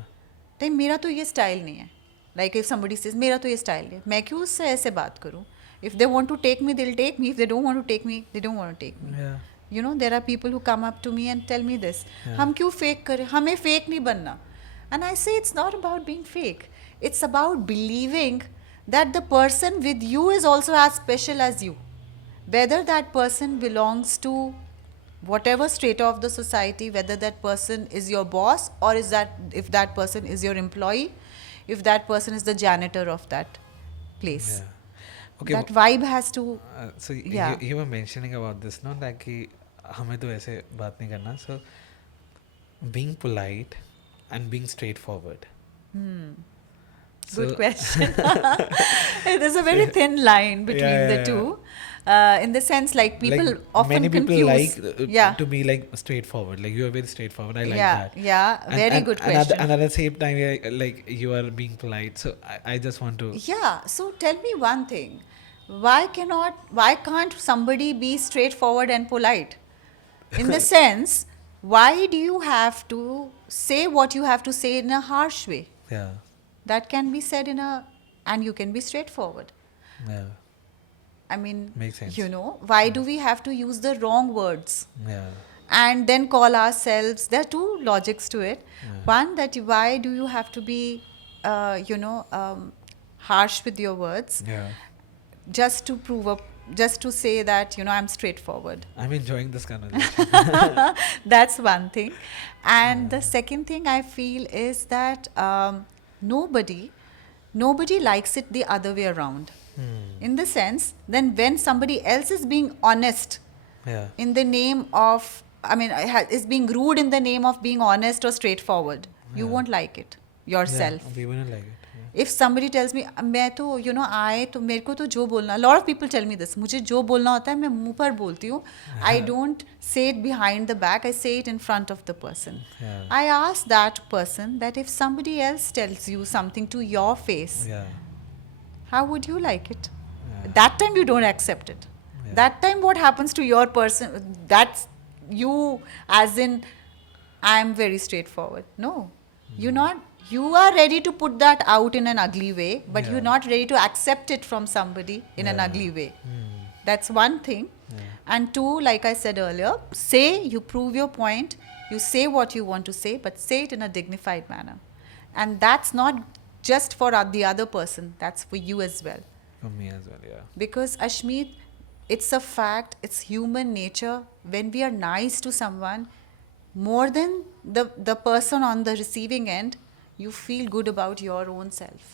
then मेरा तो ये style नहीं है. Like if somebody says, मेरा तो ये style है, मैं क्यों उससे ऐसे बात करूँ? If they want to take me, they'll take me. If they don't want to take me, they don't want to take me. Yeah. There are people who come up to me and tell me this. Yeah. हम क्यों fake करें? हमें fake नहीं बनना. And I say it's not about being fake. It's about believing that the person with you is also as special as you. Whether that person belongs to whatever strata of the society, whether that person is your boss, or if that person is your employee, if that person is the janitor of that place. Yeah. Okay. That vibe has to. So Yeah. you were mentioning about this, no? Like कि हमें तो ऐसे बात नहीं करना. So being polite and being straightforward. Good question. There's a very thin line between the two. In the sense, like people like often many people confuse. like to be like straightforward. Like you are very straightforward. I like that. Yeah, very good question. And at the same time, like you are being polite. So I just want to. Yeah. So tell me one thing. Why can't somebody be straightforward and polite? In the sense, why do you have to say what you have to say in a harsh way? Yeah. That can be said and you can be straightforward. Yeah. I mean, Makes sense. Why do we have to use the wrong words? Yeah. And then call ourselves, there are 2 logics to it. One, that why do you have to be, harsh with your words? Yeah. Just to say that, I'm straightforward. I'm enjoying this conversation. That's one thing. And the second thing I feel is that nobody likes it the other way around. In the sense, then when somebody else is being honest Yeah. in the name of, is being rude in the name of being honest or straightforward, you won't like it yourself. Yeah, we wouldn't like it. If somebody tells me, मैं तो तो मेरे को तो जो बोलना, a lot of people tell me this, मुझे जो बोलना होता है मैं मुंह पर बोलती हूँ. I don't say it behind the back, I say it in front of the person. Yeah. I ask that person that if somebody else tells you something to your face, Yeah. how would you like it? Yeah. That time you don't accept it. Yeah. That time what happens to your person, that's you, as in I am very straightforward. No, you're not. You are ready to put that out in an ugly way, but Yeah. you're not ready to accept it from somebody in an Yeah. ugly way. Mm. That's one thing. Yeah. And two, like I said earlier, say, you prove your point, you say what you want to say, but say it in a dignified manner. And that's not just for the other person, that's for you as well. For me as well, yeah. Because Ashmeet, it's a fact, it's human nature. When we are nice to someone, more than the person on the receiving end, you feel good about your own self.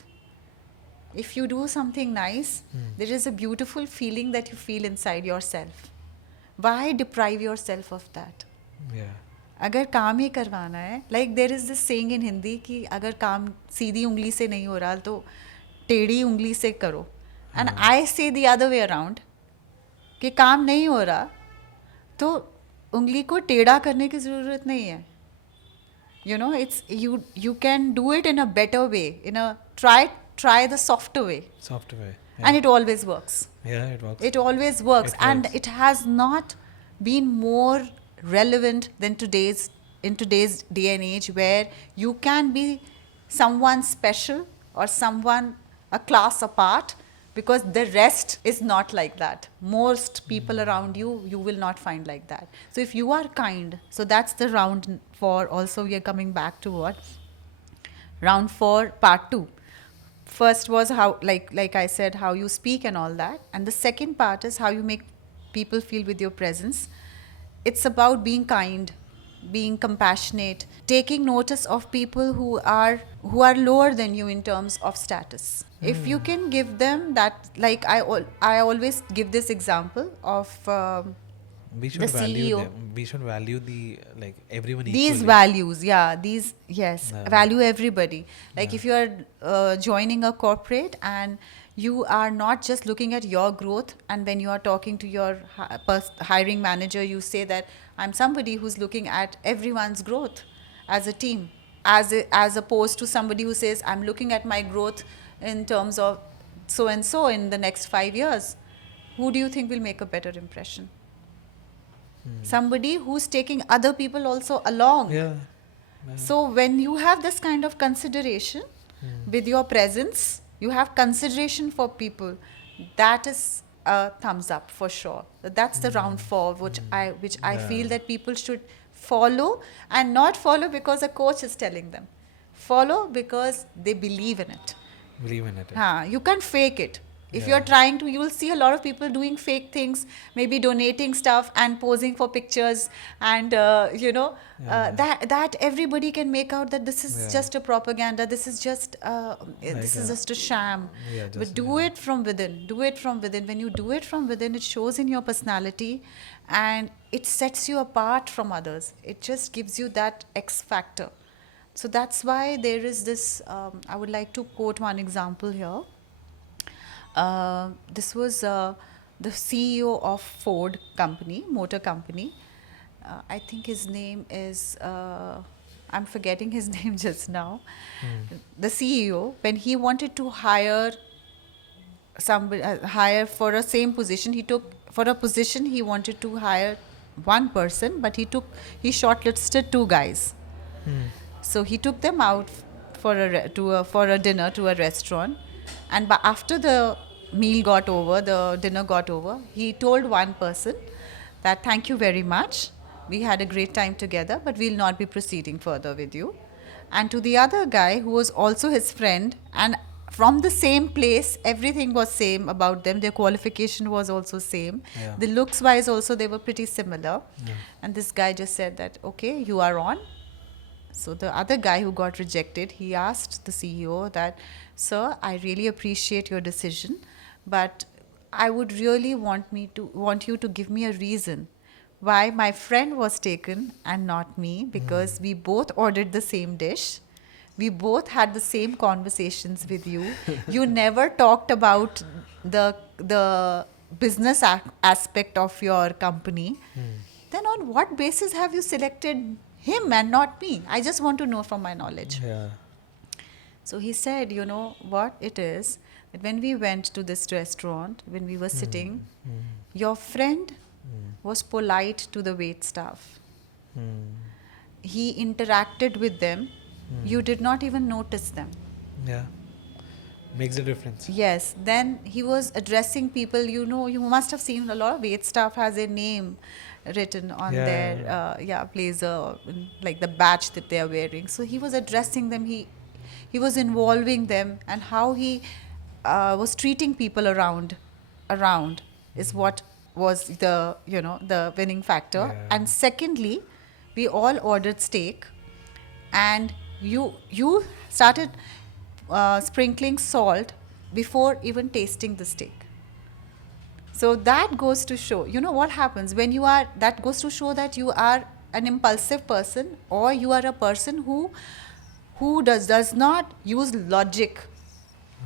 If you do something nice, there is a beautiful feeling that you feel inside yourself. Why deprive yourself of that? Yeah. अगर काम ही करवाना है, like there is this saying in Hindi कि अगर काम सीधी उंगली से नहीं हो रहा तो टेढ़ी उंगली से करो. And I say the other way around कि काम नहीं हो रहा तो उंगली को टेढ़ा करने की ज़रूरत नहीं है. It's you can do it in a better way, in a try the softer way, Software. Yeah. and it always works. Yeah, it works. It always works, It and works. it has not been more relevant than in today's day and age, where you can be someone special or someone a class apart, because the rest is not like that. Most people around you will not find like that. So if you are kind, so that's the round 4. Also, we are coming back to what? Round 4, part 2. First was how, like I said, how you speak and all that. And the second part is how you make people feel with your presence. It's about being kind, being compassionate, taking notice of people who are lower than you in terms of status. If you can give them that, like I always give this example of We should the value CEO. them. We should value the everyone These equally. values, yes, Yeah. value everybody. Like Yeah. if you are joining a corporate and you are not just looking at your growth, and when you are talking to your hiring manager, you say that I'm somebody who's looking at everyone's growth as a team, as opposed to somebody who says I'm looking at my growth in terms of so and so in the next 5 years. Who do you think will make a better impression? Somebody who's taking other people also along. Yeah. Yeah. So when you have this kind of consideration with your presence, you have consideration for people, that is a thumbs up for sure. That's the round 4, which I Yeah. feel that people should follow, and not follow because a coach is telling them. Follow because they believe in it. Believe in it. You can't fake it. If Yeah. you're trying to, you will see a lot of people doing fake things, maybe donating stuff and posing for pictures, and that everybody can make out that this is Yeah. just a propaganda. This is just this is Like, just a sham. yeah, But just, do yeah. it from within. Do it from within. When you do it from within, it shows in your personality, and it sets you apart from others. It just gives you that X factor. So that's why there is this. I would like to quote one example here. This was the CEO of Ford company, motor company. I think his name is, I'm forgetting his name just now. The CEO, when he wanted to hire somebody, hire for a same position, for a position he wanted to hire one person, but he shortlisted 2 guys. So he took them out for a dinner to a restaurant, and after the meal got over, the dinner got over, he told one person that thank you very much, we had a great time together, but we'll not be proceeding further with you. And to the other guy, who was also his friend, and from the same place, everything was same about them, their qualification was also same, Yeah. the looks wise also they were pretty similar. And this guy just said that, okay, you are on. So the other guy who got rejected, he asked the CEO that, sir, I really appreciate your decision, but I would really want you to give me a reason why my friend was taken and not me, because we both ordered the same dish, We both had the same conversations with you. You never talked about the business aspect of your company. Then on what basis have you selected him and not me? I just want to know from my knowledge. Yeah. So he said, you know what it is, that when we went to this restaurant, when we were sitting, your friend was polite to the wait staff. He interacted with them. You did not even notice them. Yeah. Makes a difference. Yes, then he was addressing people. You know, you must have seen a lot of wait staff has a name written on Yeah, their yeah. blazer, like the badge that they are wearing. So he was addressing them. He was involving them, and how he was treating people around is what was the winning factor. Yeah. And secondly, we all ordered steak, and you started sprinkling salt before even tasting the steak. So that goes to show, you know what happens when you are, that goes to show that you are an impulsive person, or you are a person who does not use logic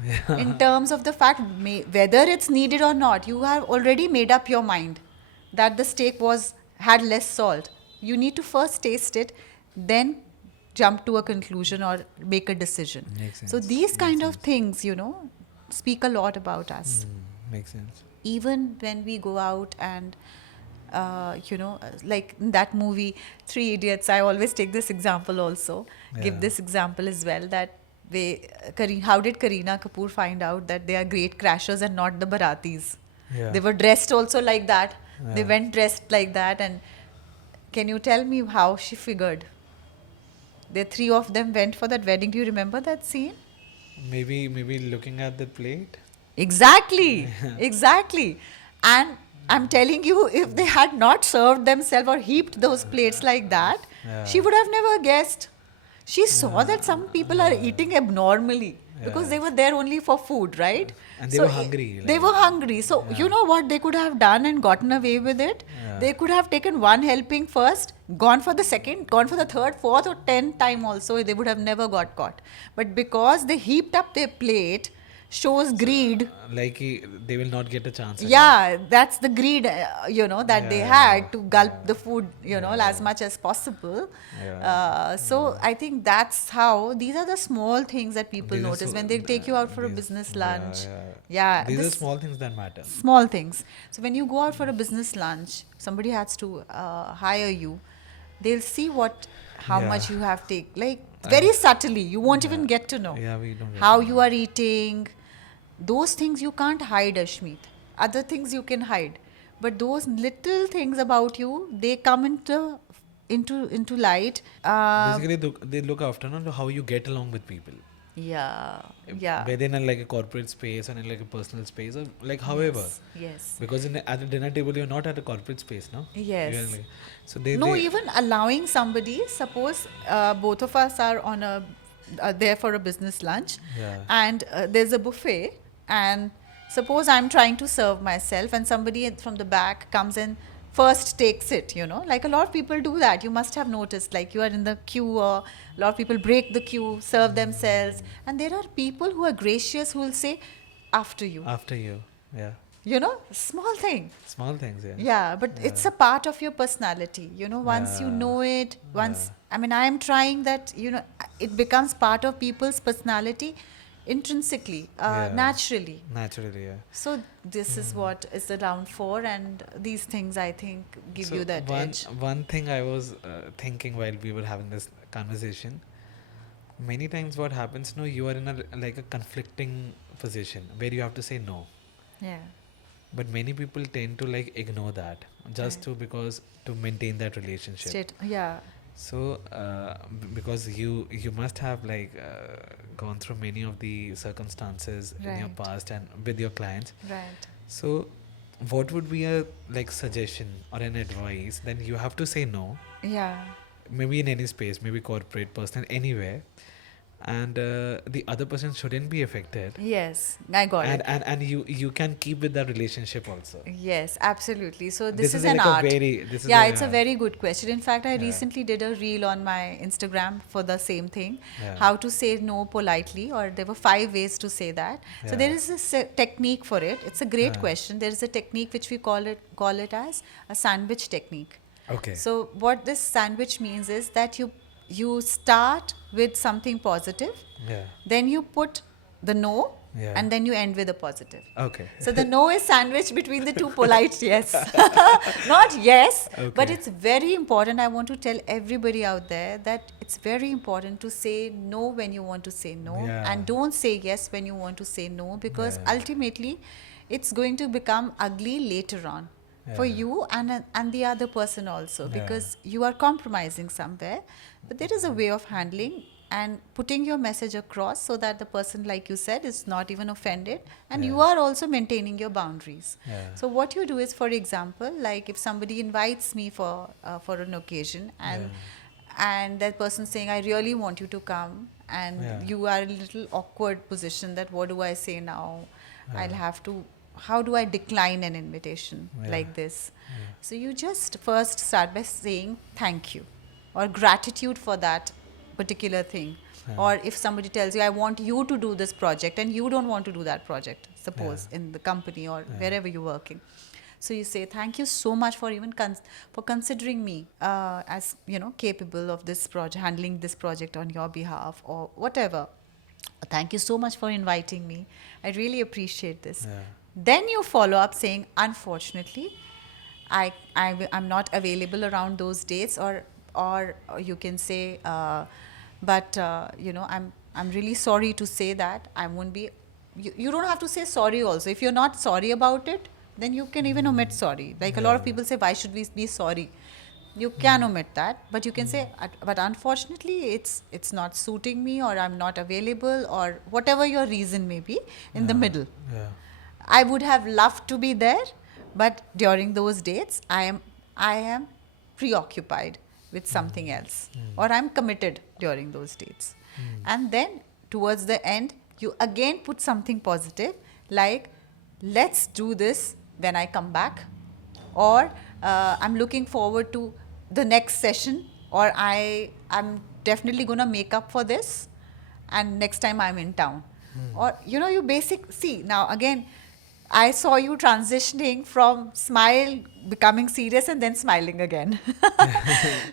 Yeah. in terms of the fact whether it's needed or not. You have already made up your mind that the steak had less salt. You need to first taste it, then jump to a conclusion or make a decision. Makes So sense. these Makes kind of sense. things, speak a lot about us. Makes sense. Even when we go out and like in that movie Three Idiots, I always take this example also, give Yeah. this example as well, that how did Kareena Kapoor find out that they are great crashers and not the Baratis? Yeah. They were dressed also like that. They Yeah. went dressed like that. And can you tell me how she figured? The three of them went for that wedding. Do you remember that scene? Maybe looking at the plate. Exactly, exactly. And I'm telling you, if they had not served themselves or heaped those plates like that, she Yeah. would have never guessed. She saw that some people are eating abnormally because Yeah. they were there only for food, right? And they were hungry, They like- were hungry. So, Yeah. you know what they could have done and gotten away with it? Yeah. They could have taken one helping first, gone for the second, gone for the third, fourth, or 10th time also. They would have never got caught. But because they heaped up their plate, shows greed. Like they will not get a chance. again. Yeah, that's the greed, that they Yeah, had to gulp yeah, the food, as much as possible. Yeah, So I think that's how, these are the small things that people These are notice so- when they take you out for a these- business yeah, lunch. yeah. Yeah, These are this- small things that matter. small things. So when you go out for a business lunch, somebody has to hire you. They'll see how Yeah. much you have taken, like very subtly. You won't even get to know Yeah, we don't get how to you are eating. Those things you can't hide, Ashmeet. Other things you can hide, but those little things about you, they come into light. Basically, they look after how you get along with people. Yeah. Whether in like a corporate space or in like a personal space or like however. Yes. Because at the dinner table, you're not at a corporate space, no? Yes. You're like- so they. No, they, even allowing somebody, suppose both of us are on there for a business lunch, Yeah. and there's a buffet, and suppose I'm trying to serve myself and somebody from the back comes and first takes it, like a lot of people do that. You must have noticed, like you are in the queue, or a lot of people break the queue, serve themselves, and there are people who are gracious who will say after you. After you, yeah. Small thing. Small things, yeah. Yeah, but it's a part of your personality. Once you Yeah. know it, Yeah. I am trying that, it becomes part of people's personality intrinsically, Yeah. naturally. Naturally, yeah. So this is what is around for, and these things I think give So you that edge. one thing I was thinking while we were having this conversation, many times what happens, you are in like a conflicting position where you have to say no. Yeah. But many people tend to like ignore that just Right. to maintain that relationship. Yeah. So because you must have like gone through many of the circumstances in your Right. past and with your clients. Right. So what would be a like suggestion or an advice? Then you have to say no. Yeah. Maybe in any space, maybe corporate, personal, anywhere. and the other person shouldn't be affected, Yes, I got and it. you can keep with that relationship also. Yes, absolutely. So This this is is a, an like a art. very this is Yeah, a it's a very good question. In fact, I yeah recently did a reel on my Instagram for the same thing, yeah how to say no politely, or there were 5 ways to say that. So there yeah is a technique for it. It's a great yeah question. There is a technique which we call it as a sandwich technique. okay So what this sandwich means is that you start with something positive, yeah then you put the no, yeah and then you end with a positive. okay So the no is sandwiched between the two polite yes. Not yes, but okay it's very important. I want to tell everybody out there that it's very important to say no when you want to say no, yeah and don't say yes when you want to say no, because yeah ultimately it's going to become ugly later on for yeah you and the other person also, yeah because you are compromising somewhere. But there is a way of handling and putting your message across so that the person, like you said, is not even offended, and you yeah are also maintaining your boundaries. yeah So what you do is, for example, like if somebody invites me for an occasion, yeah and that person saying, I really want you to come, yeah and you are in a little awkward position that what do I say now? yeah I'll have to, how do I decline an invitation yeah like this? yeah So you just first start by saying thank you or gratitude for that particular thing. yeah Or if somebody tells you, I want you to do this project, and you don't want to do that project, yeah suppose in the company or yeah wherever you're working. So you say, thank you so much for even for considering me as capable of this project, handling this project on your behalf or whatever. Thank you so much for inviting me. I really appreciate this. yeah Then you follow up saying, unfortunately, I'm not available around those dates, or you can say, but I'm really sorry to say that I won't be. You don't have to say sorry also. If you're not sorry about it, then you can even omit sorry. Like a lot yeah of people say, why should we be sorry? You can omit that, but you can say, but unfortunately it's not suiting me, or I'm not available, or whatever your reason may be, in the yeah middle. yeah I would have loved to be there, but during those dates, I am preoccupied with something else, or I'm committed during those dates. And then towards the end, you again put something positive, like, let's do this when I come back, or I'm looking forward to the next session, or I'm definitely gonna make up for this, and next time I'm in town. Or you basic see now again, I saw you transitioning from smile, becoming serious, and then smiling again.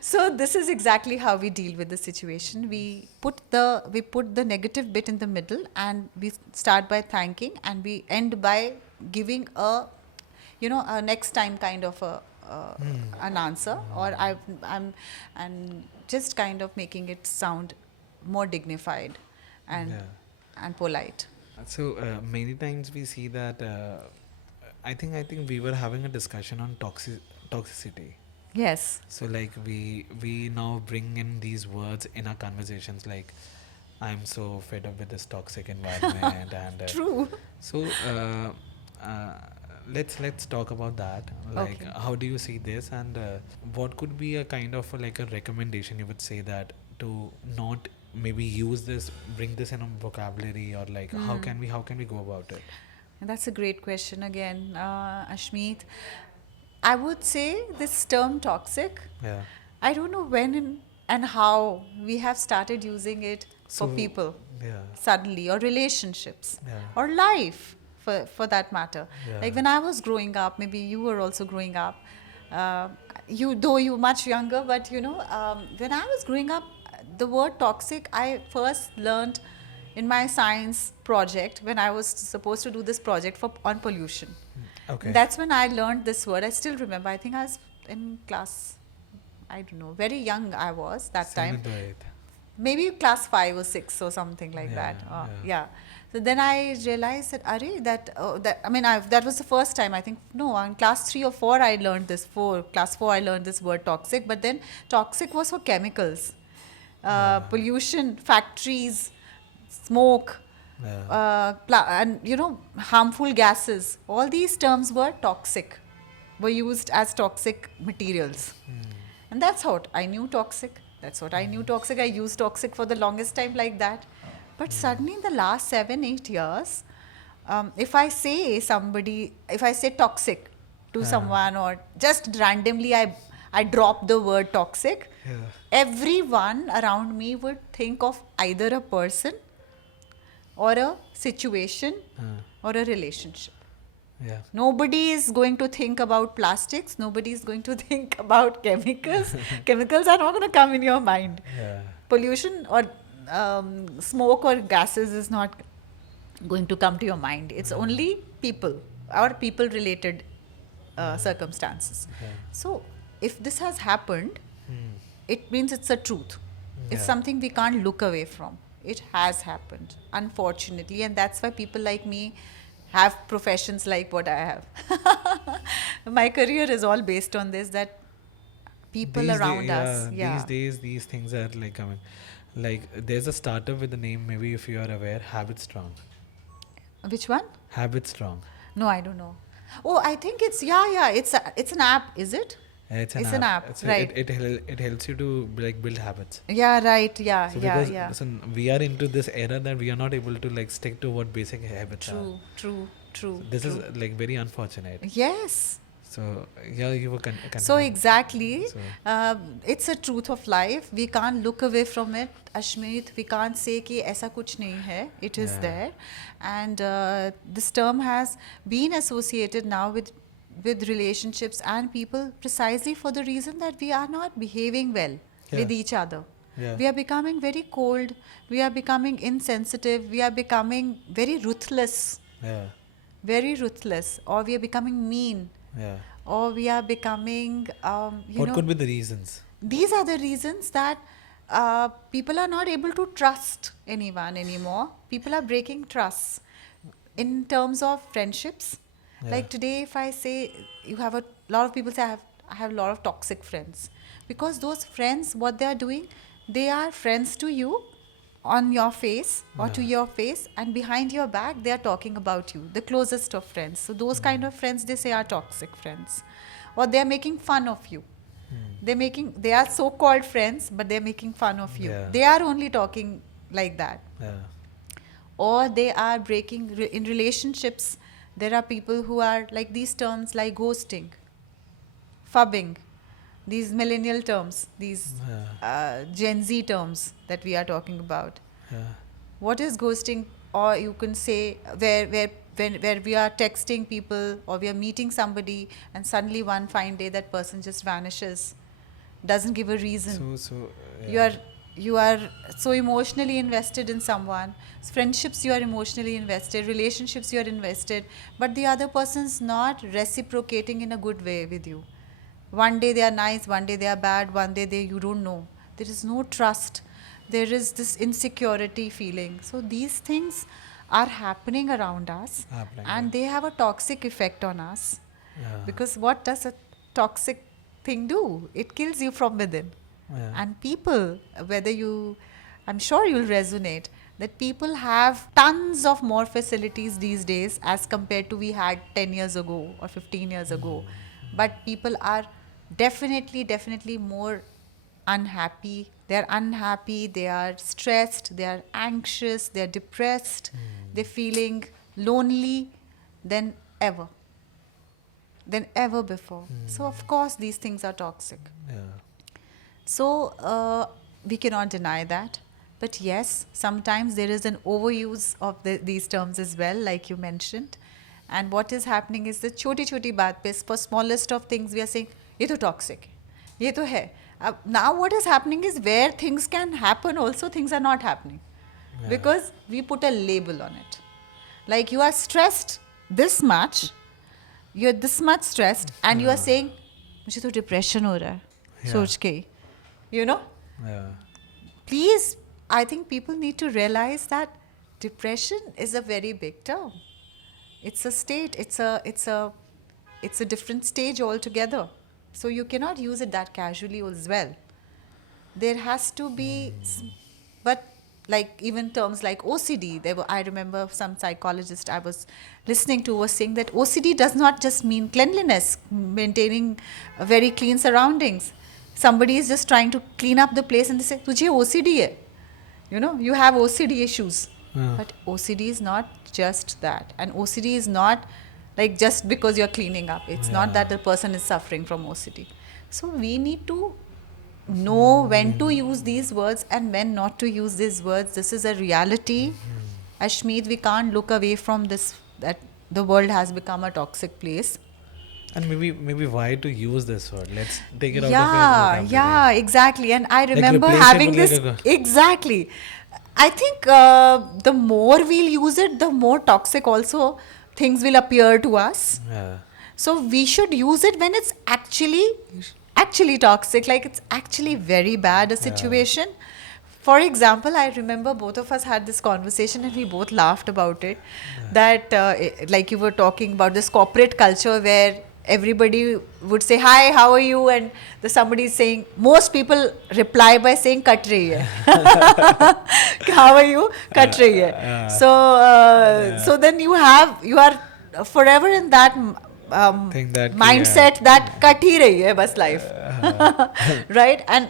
So this is exactly how we deal with the situation. We put the negative bit in the middle, and we start by thanking, and we end by giving a next time kind of an answer, or I'm and just kind of making it sound more dignified and yeah and polite. So many times we see that I think we were having a discussion on toxicity. Yes. So like we now bring in these words in our conversations, like I'm so fed up with this toxic environment and True. so uh, let's talk about that. Like Okay. how do you see this, and what could be a kind of like a recommendation you would say that to not maybe use this, bring this in a vocabulary, or like how can we go about it? And that's a great question again, Ashmeet. I would say this term toxic, Yeah. I don't know when and how we have started using it for So people yeah, suddenly, or relationships, yeah, or life for that matter. Like yeah, when I was growing up, maybe you were also growing up, uh, though you much younger, but when I was growing up, the word toxic I first learned in my science project when I was supposed to do this project on pollution. okay. That's when I learned this word. I still remember. I think I was in class, I don't know, very young I was that time. Seventh or eighth. Maybe class 5 or 6 or something like Yeah, that. yeah. Yeah. So then I realized that, that was the first time. I think, no, in class 3 or 4, I learned this. Class 4, I learned this word toxic. But then toxic was for chemicals, Yeah. pollution, factories, smoke, Yeah. and harmful gases. All these terms were used as toxic materials. And that's how I knew toxic. That's what I knew toxic. I used toxic for the longest time like that. But suddenly in the last 7-8 years, if I say toxic to someone, or just randomly I drop the word toxic, Yeah. everyone around me would think of either a person or a situation or a relationship. Yeah. Nobody is going to think about plastics. Nobody is going to think about chemicals. Chemicals are not going to come in your mind. Yeah. Pollution or smoke or gases is not going to come to your mind. It's only people or people related circumstances. Yeah. So, if this has happened, it means it's a truth. It's Yeah. something we can't look away from. It has happened, unfortunately, and that's why people like me have professions like what I have. My career is all based on this, that people around us, These days, these things are like coming. Like, there's a startup with the name, maybe if you are aware, Habit Strong. Which one? Habit Strong. No, I don't know. Oh, I think it's it's an app, is it? It's It's an app, It's right? it helps you to like build habits. Yeah, right. Yeah, So yeah, because yeah. listen, we are into this era that we are not able to like stick to what basic habits are. True, true, true. So this true. is like very unfortunate. Yes. So yeah, you were So exactly, So, it's a truth of life. We can't look away from it, Ashmeet. We can't say कि ऐसा कुछ नहीं है. It is Yeah. there, and this term has been associated now with relationships and people precisely for the reason that we are not behaving well with Yeah. each other. Yeah. We are becoming very cold. We are becoming insensitive. We are becoming very ruthless, or we are becoming mean. Yeah. Or we are becoming, What could be the reasons? these are the reasons that people are not able to trust anyone anymore. People are breaking trust in terms of friendships. Yeah. Like today, if I say, you have a lot of people say, I have a lot of toxic friends. Because those friends, what they are doing, they are friends to you on your face or to your face, and behind your back they are talking about you, the closest of friends. So those kind of friends, they say, are toxic friends, or they are making fun of you. They are so called friends, but they are making fun of you. Yeah. They are only talking like that. Yeah. Or they are breaking in relationships. There are people who are like these terms like ghosting, fubbing, these millennial terms, these Gen Z terms that we are talking about. Yeah. What is ghosting? Or you can say where we are texting people or we are meeting somebody and suddenly one fine day that person just vanishes, doesn't give a reason. Yeah. You are so emotionally invested in someone. Friendships, you are emotionally invested. Relationships, you are invested, but the other person's not reciprocating in a good way with you. One day they are nice, one day they are bad, one day you don't know. There is no trust. There is this insecurity feeling. So these things are happening around us, and they have a toxic effect on us. Yeah. Because what does a toxic thing do? It kills you from within. Yeah. And people, I'm sure you'll resonate, that people have tons of more facilities these days as compared to we had 10 years ago or 15 years ago. But people are definitely more unhappy. They're unhappy, they are stressed, they are anxious, they're depressed, they're feeling lonely than ever before. So of course these things are toxic. Yeah. So we cannot deny that. But yes, sometimes there is an overuse of these terms as well, like you mentioned. And what is happening is the choti baat pe, for smallest of things, we are saying, ye to toxic, ye to hai. Now what is happening is where things can happen also, things are not happening. Yeah. Because we put a label on it. Like you are stressed this much, you're this much stressed, and you are saying, मुझे तो depression हो रहा है, सोच के ही. You know? Yeah. Please, I think people need to realize that depression is a very big term. It's a state. It's a different stage altogether. So you cannot use it that casually as well. There has to be, but like even terms like OCD. I remember some psychologist I was listening to was saying that OCD does not just mean cleanliness, maintaining very clean surroundings. Somebody is just trying to clean up the place and they say, "तुझे OCD है." You have OCD issues. Yeah. But OCD is not just that. And OCD is not like just because you're cleaning up. It's not that the person is suffering from OCD. So we need to know when to use these words and when not to use these words. This is a reality. Ashmeet, we can't look away from this, that the world has become a toxic place. And maybe why to use this word? Let's take it out of your Yeah, vocabulary. yeah, exactly. And I remember replace it having with this. like Exactly. I think the more we'll use it, the more toxic also things will appear to us. Yeah. So we should use it when it's actually toxic, like it's actually very bad a situation. For example, I remember both of us had this conversation and we both laughed about it. That like you were talking about this corporate culture where everybody would say hi, how are you, and somebody is saying, most people reply by saying kat rahi hai. How are you, kat rahi hai. So then you are forever in that Think that mindset that cut hi rahi hai bas life. Right. And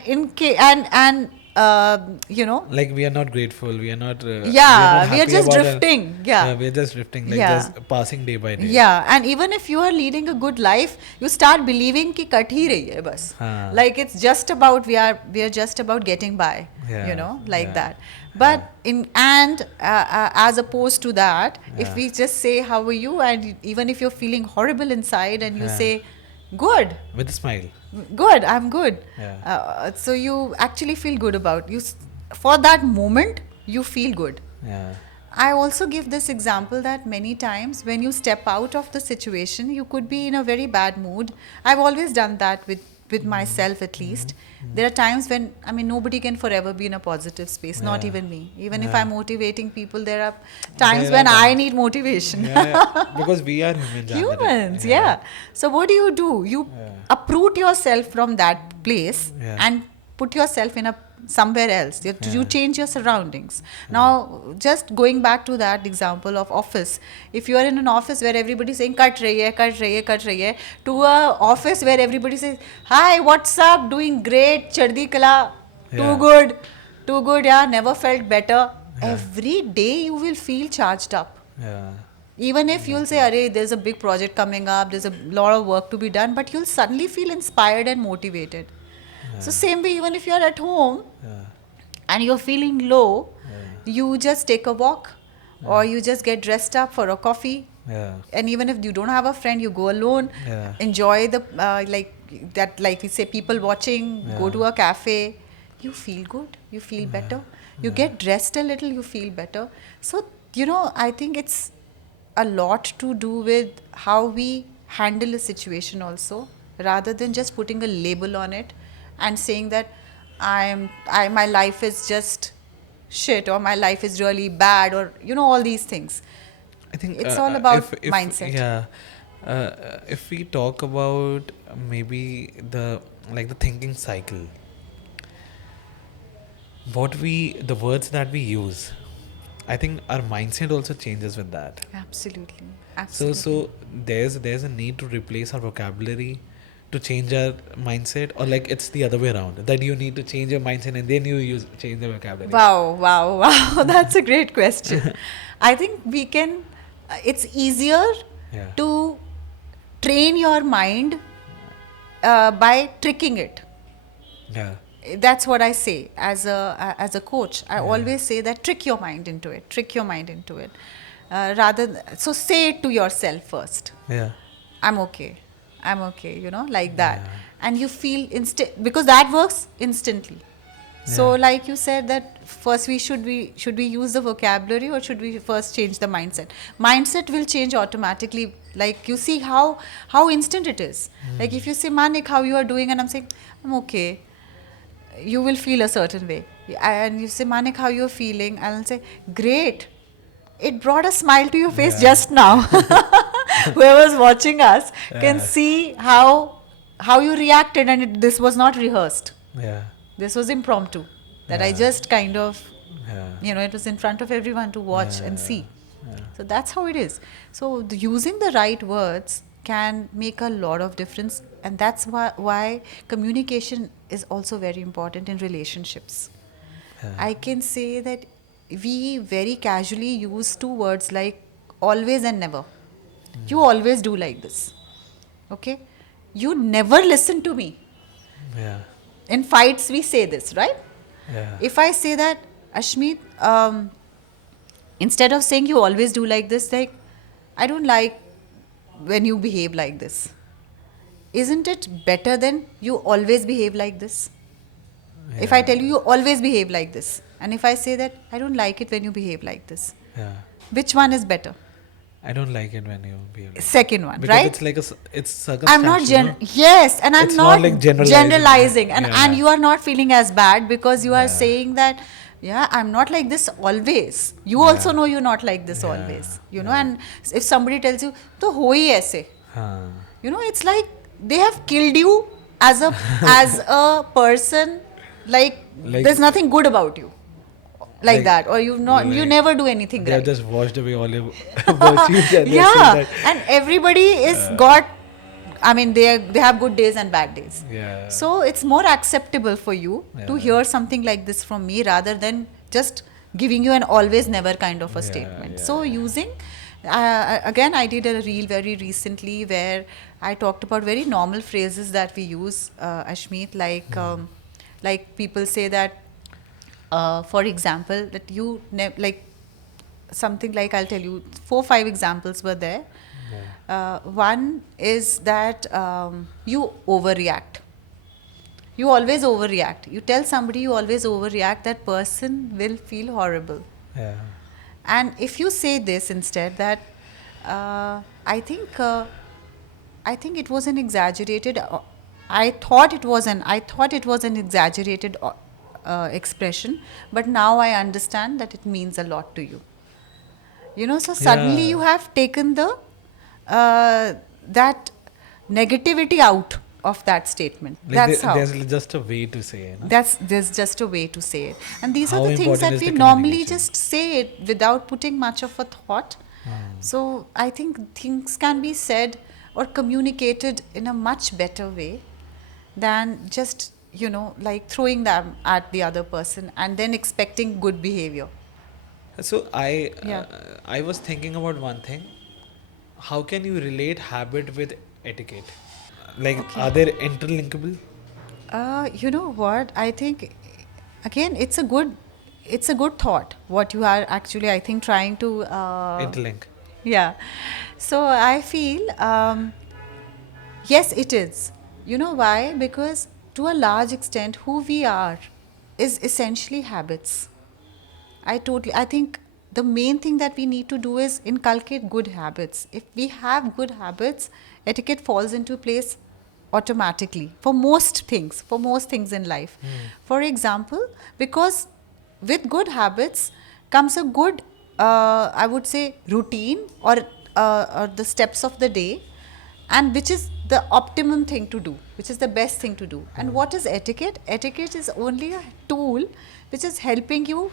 like we are not grateful. We are not. Yeah, we are happy just about drifting. Yeah. we are just drifting, like Yeah. just passing day by day. Yeah, and even if you are leading a good life, you start believing कि cut ही रही है बस. हाँ. Like it's just about we are just about getting by. Yeah, Like yeah, that. But as opposed to that, if we just say how are you, and even if you're feeling horrible inside, and you Yeah. say good, With a smile. good, I'm good. Yeah. So you actually feel good about you. For that moment, you feel good. Yeah. I also give this example that many times when you step out of the situation, you could be in a very bad mood. I've always done that with myself at least. There are times when, nobody can forever be in a positive space, not Yeah. even me. Even if Yeah. I'm motivating people, there are times There are when I times. need motivation. Yeah. Because we are humans. Humans, yeah. So what do? You uproot yourself from that place Yeah. and put yourself in somewhere else. You change your surroundings. Now, just going back to that example of office, if you are in an office where everybody is saying cut rahi hai, cut rahi hai, cut rahi hai, to a office where everybody says hi, what's up, doing great, chardi kala, Yeah. too good, yeah, never felt better. Every day you will feel charged up. Yeah. Even if you'll say, Arey, there's a big project coming up, there's a lot of work to be done, but you'll suddenly feel inspired and motivated. So same way, even if you're at home and you're feeling low, you just take a walk or you just get dressed up for a coffee. Yeah. And even if you don't have a friend, you go alone, Yeah. enjoy the, like we say, people watching, go to a cafe. You feel good, you feel better. You get dressed a little, you feel better. So, I think it's a lot to do with how we handle a situation also, rather than just putting a label on it and saying that my life is just shit, or my life is really bad, or all these things. I think It's all about if mindset. Yeah. If we talk about maybe the thinking cycle, the words that we use, I think our mindset also changes with that. Absolutely. So there's a need to replace our vocabulary to change our mindset, or like it's the other way around, that you need to change your mindset and then you change the vocabulary. Wow. That's a great question. I think we can, it's easier Yeah. to train your mind by tricking it. Yeah. That's what I say as a coach. I always say that trick your mind into it. So say it to yourself first. Yeah. I'm okay, like that. And you feel because that works instantly. So like you said, that first should we use the vocabulary, or should we first change the mindset? Mindset will change automatically. Like you see how instant it is. Like if you say, Manik, how you are doing, and I'm saying I'm okay, you will feel a certain way. And you say, Manik, how you're feeling, and I'll say great. It brought a smile to your face just now. Whoever's watching us can see how you reacted, and this was not rehearsed. Yeah. This was impromptu. That I just kind of, Yeah. it was in front of everyone to watch and see. So that's how it is. So using the right words can make a lot of difference, and that's why communication is also very important in relationships. I can say that we very casually use two words like always and never. You always do like this. Okay? You never listen to me. Yeah. In fights, we say this, right? Yeah. If I say that, Ashmeet, instead of saying you always do like this, like, I don't like when you behave like this. Isn't it better than you always behave like this? If I tell you always behave like this, and if I say that I don't like it when you behave like this, Yeah. which one is better? I don't like it when you behave like Second one, because right? it's like it's I'm not circumstantial. No? yes, and I'm It's not not like generalizing. generalizing, and Yeah. you are not feeling as bad because you are Yeah. saying that, yeah, I'm not like this always. You Yeah. also know you're not like this Yeah. always, you know. Yeah. And if somebody tells you, "To ho hi aise," Huh. you know, it's like they have killed you as a person. Like, Like- there's nothing good about you, like that, or you like never do anything They have right. just washed away all your virtues and they're Yeah, saying that. and everybody is got. I mean, they have good days and bad days. Yeah. So it's more acceptable for you to Yeah. hear something like this from me rather than just giving you an always never kind of a Yeah, statement. yeah, So using, again, I did a reel very recently where I talked about very normal phrases that we use, Ashmeet, like people say that, for example, that you like something like, I'll tell you 4-5 examples were there. One is that you overreact. You always overreact. You tell somebody you always overreact, that person will feel horrible. Yeah. And if you say this instead, that I think it was an exaggerated. I thought it was an exaggerated expression, but now I understand that it means a lot to you. You know, so suddenly Yeah. you have taken the that negativity out of that statement. Like That's how. there's just a way to say it. No? There's just a way to say it, and these How are the things important that is we the normally communication? just say it without putting much of a thought. So I think things can be said or communicated in a much better way than just, you know, like throwing them at the other person and then expecting good behavior. So Yeah. I was thinking about one thing. How can you relate habit with etiquette? Like, are they interlinkable? You know what? I think again it's a good thought. What you are actually, I think, trying to Interlink. yeah. So I feel yes, it is. You know why? Because to a large extent, who we are is essentially habits. I think the main thing that we need to do is inculcate good habits. If we have good habits, etiquette falls into place automatically for most things in life. For example, because with good habits comes a good, I would say, routine or the steps of the day, and which is the optimum thing to do, which is the best thing to do. And what is etiquette? Etiquette is only a tool which is helping you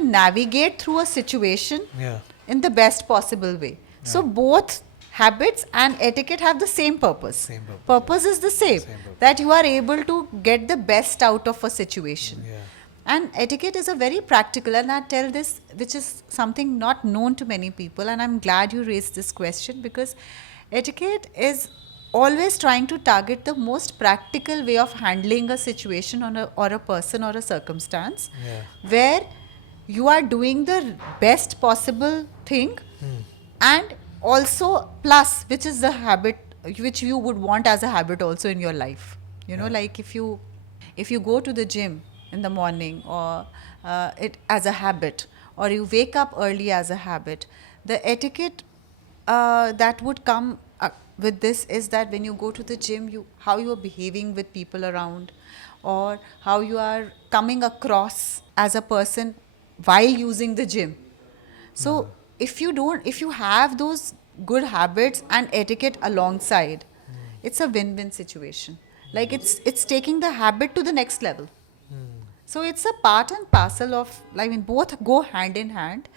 navigate through a situation Yeah. in the best possible way. So both habits and etiquette have the same purpose. Same purpose. Purpose is the same, Same purpose. that you are able to get the best out of a situation. Yeah. And etiquette is a very practical, and I tell this, which is something not known to many people, and I'm glad you raised this question, because etiquette is always trying to target the most practical way of handling a situation or a person or a circumstance, Yeah. where you are doing the best possible thing, and also plus, which is the habit which you would want as a habit also in your life. You know, like if you go to the gym in the morning, or it as a habit, or you wake up early as a habit, the etiquette that would come with this is that when you go to the gym, how you are behaving with people around, or how you are coming across as a person while using the gym. So if you have those good habits and etiquette alongside, it's a win-win situation. Like it's taking the habit to the next level. So it's a part and parcel of, I mean, both go hand in hand,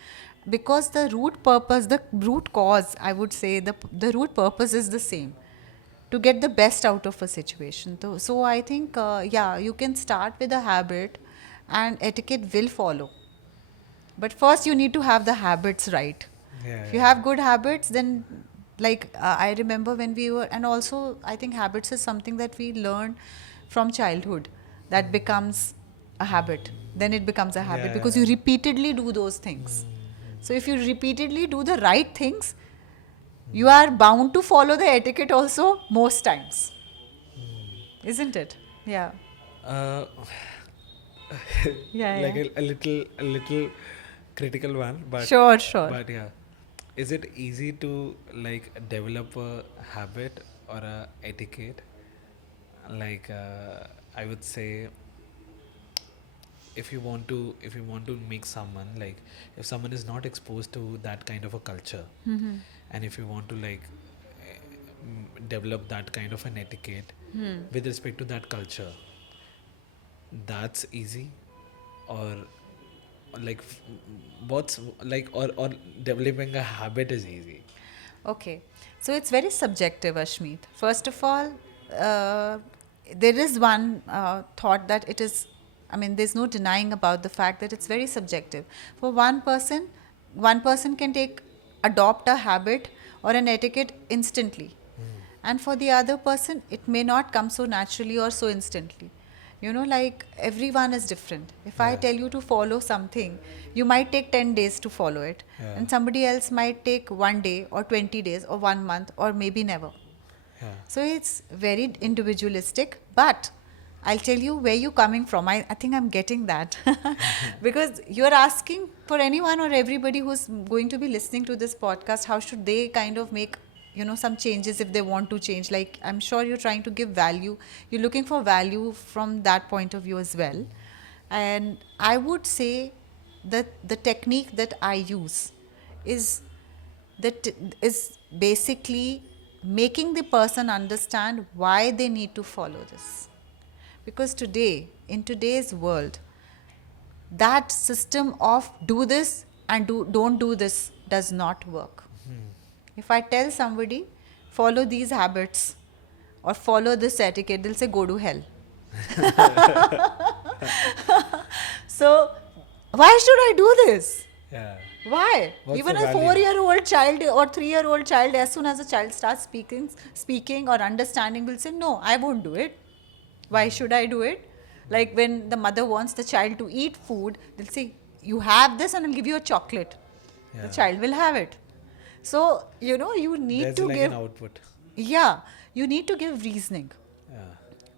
because the root purpose, the root cause, I would say, the root purpose is the same, to get the best out of a situation. So I think, yeah, you can start with a habit and etiquette will follow. But first, you need to have the habits right. Yeah, If you yeah. have good habits, then like I remember when we were, and also I think habits is something that we learn from childhood that becomes a habit. Then it becomes a habit Yeah, because you repeatedly do those things. So if you repeatedly do the right things, you are bound to follow the etiquette also most times, isn't it? Yeah. Uh, Yeah, like yeah. a little critical one, Sure, sure. but yeah, is it easy to like develop a habit or a etiquette? Like I would say, if you want to make someone, like if someone is not exposed to that kind of a culture, and if you want to like develop that kind of an etiquette with respect to that culture, that's easy, or like what's like, or developing a habit is easy. Okay, so it's very subjective, Ashmeet. First of all, there is one thought that it is, I mean, there's no denying about the fact that it's very subjective. For one person can adopt a habit or an etiquette instantly. And for the other person, it may not come so naturally or so instantly. You know, like everyone is different. If I Yeah. tell you to follow something, you might take 10 days to follow it, Yeah. and somebody else might take 1 day or 20 days or 1 month or maybe never. Yeah. So it's very individualistic, but I'll tell you where you're coming from. I think I'm getting that. Because you're asking for anyone or everybody who's going to be listening to this podcast, how should they kind of make, some changes if they want to change. Like, I'm sure you're trying to give value. You're looking for value from that point of view as well. And I would say that the technique that I use is that is basically making the person understand why they need to follow this. Because today, in today's world, that system of do this and don't do this does not work. If I tell somebody, follow these habits or follow this etiquette, they'll say, go to hell. So, why should I do this? Yeah. Why? What's Even the a value? 4-year-old child or 3-year-old child, as soon as a child starts speaking or understanding, will say, no, I won't do it. Why should I do it? Like when the mother wants the child to eat food, they'll say, you have this and I'll give you a chocolate. The Yeah. child will have it. So, you need There's to like an give, output. yeah, you need to give reasoning. Yeah.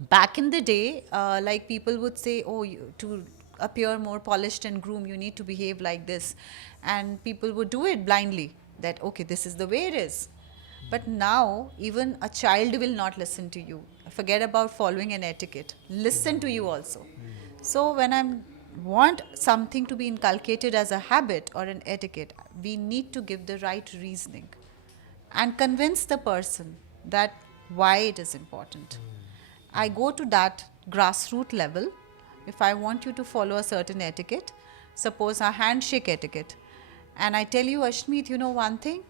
Back in the day, like people would say, oh, to appear more polished and groomed, you need to behave like this. And people would do it blindly, that, okay, this is the way it is. But now, even a child will not listen to you. Forget about following an etiquette. Listen to you also. So, when I want something to be inculcated as a habit or an etiquette, we need to give the right reasoning and convince the person that why it is important. I go to that grassroots level. If I want you to follow a certain etiquette, suppose a handshake etiquette, and I tell you, Ashmeet, you know one thing?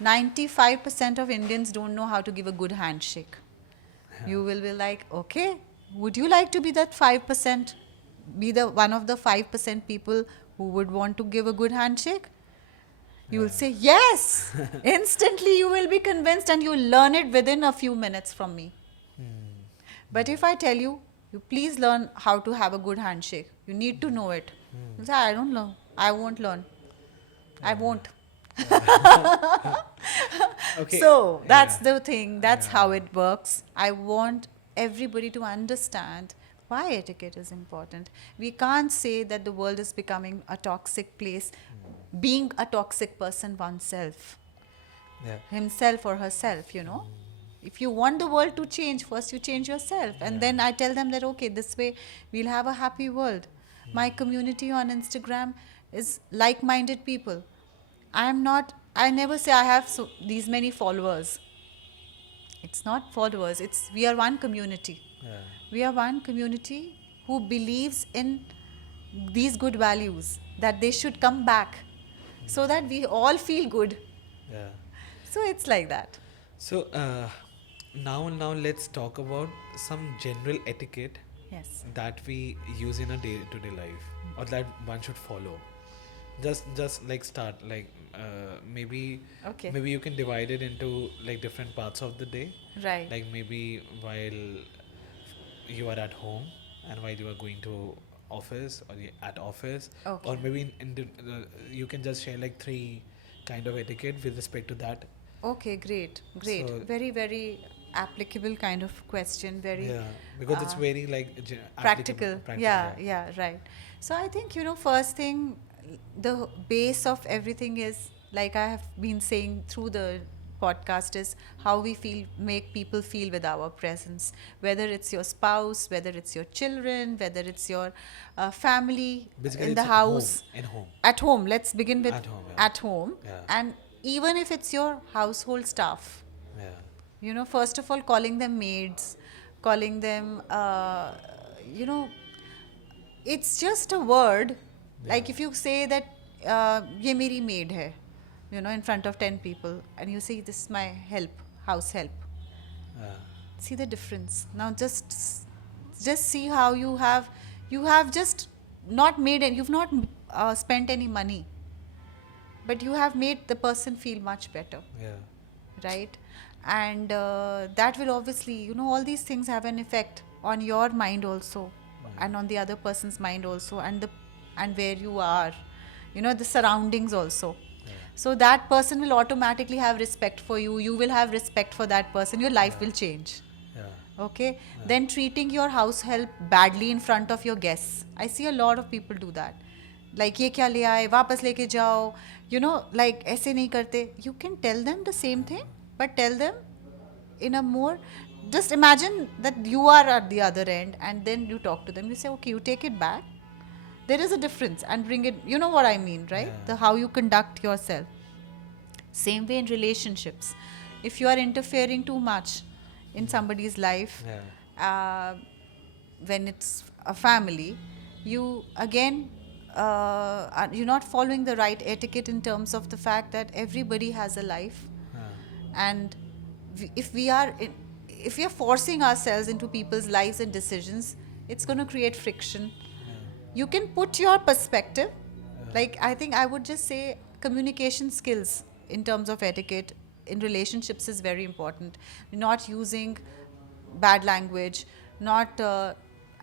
95% of Indians don't know how to give a good handshake. You will be like, okay, would you like to be that 5%? Be the one of the 5% people who would want to give a good handshake? You will say, yes. Instantly, you will be convinced and you will learn it within a few minutes from me. But if I tell you, you please learn how to have a good handshake, you need to know it. You say, I don't know. I won't learn. I won't. Okay. So that's Yeah. the thing. That's Yeah. how it works. I want everybody to understand why etiquette is important. We can't say that the world is becoming a toxic place, being a toxic person oneself, Yeah. himself or herself. If you want the world to change, first you change yourself. And then I tell them that, okay, this way we'll have a happy world. My community on Instagram is like minded people. I never say I have these many followers. It's not followers, we are one community. Yeah. We are one community who believes in these good values, that they should come back so that we all feel good. Yeah. So it's like that. So now let's talk about some general etiquette Yes. that we use in a day-to-day life, or that one should follow? Just like start like maybe Okay. maybe you can divide it into like different parts of the day, Right. like maybe while you are at home and while you are going to office, or at office, or Okay. maybe you can just share like three kind of etiquette with respect to that. Okay, great, great. So Very, very applicable kind of question. Very yeah, because it's uh, very like applicable, practical. practical. Yeah, Yeah. yeah, right. So I think, first thing, the base of everything is, like I have been saying through the podcast, is how we feel, make people feel with our presence. Whether it's your spouse, whether it's your children, whether it's your family Basically, in the it's home, house, in home, at home. Let's begin with at home. Yeah. at home. Yeah. And even if it's your household staff, Yeah. first of all, calling them maids, calling them, it's just a word. Yeah. Like if you say that, ye meri maid hai, in front of 10 people, and you say, this is my help, house help. Yeah. See the difference. Now just see how you have just not made, and you've not spent any money, but you have made the person feel much better, Yeah. right? And that will obviously, all these things have an effect on your mind also, and on the other person's mind also, and where you are, the surroundings also. Yeah. So that person will automatically have respect for you, you will have respect for that person, your life Yeah. will change. Yeah. Okay. Yeah. Then treating your house help badly in front of your guests, I see a lot of people do that. Like, ये क्या ले आए, वापस लेके जाओ, like ऐसे नहीं करते. You can tell them the same thing, but tell them in a more, just imagine that you are at the other end, and then you talk to them, you say, okay, you take it back, there is a difference, and bring it, you know what I mean, right? Yeah. The how you conduct yourself. Same way in relationships. If you are interfering too much in somebody's life, Yeah. when it's a family, you again, you're not following the right etiquette in terms of the fact that everybody has a life, Yeah. and if we are forcing ourselves into people's lives and decisions, it's going to create friction. Yeah. You can put your perspective. Yeah. Like, I think I would just say communication skills in terms of etiquette in relationships is very important. Not using bad language, not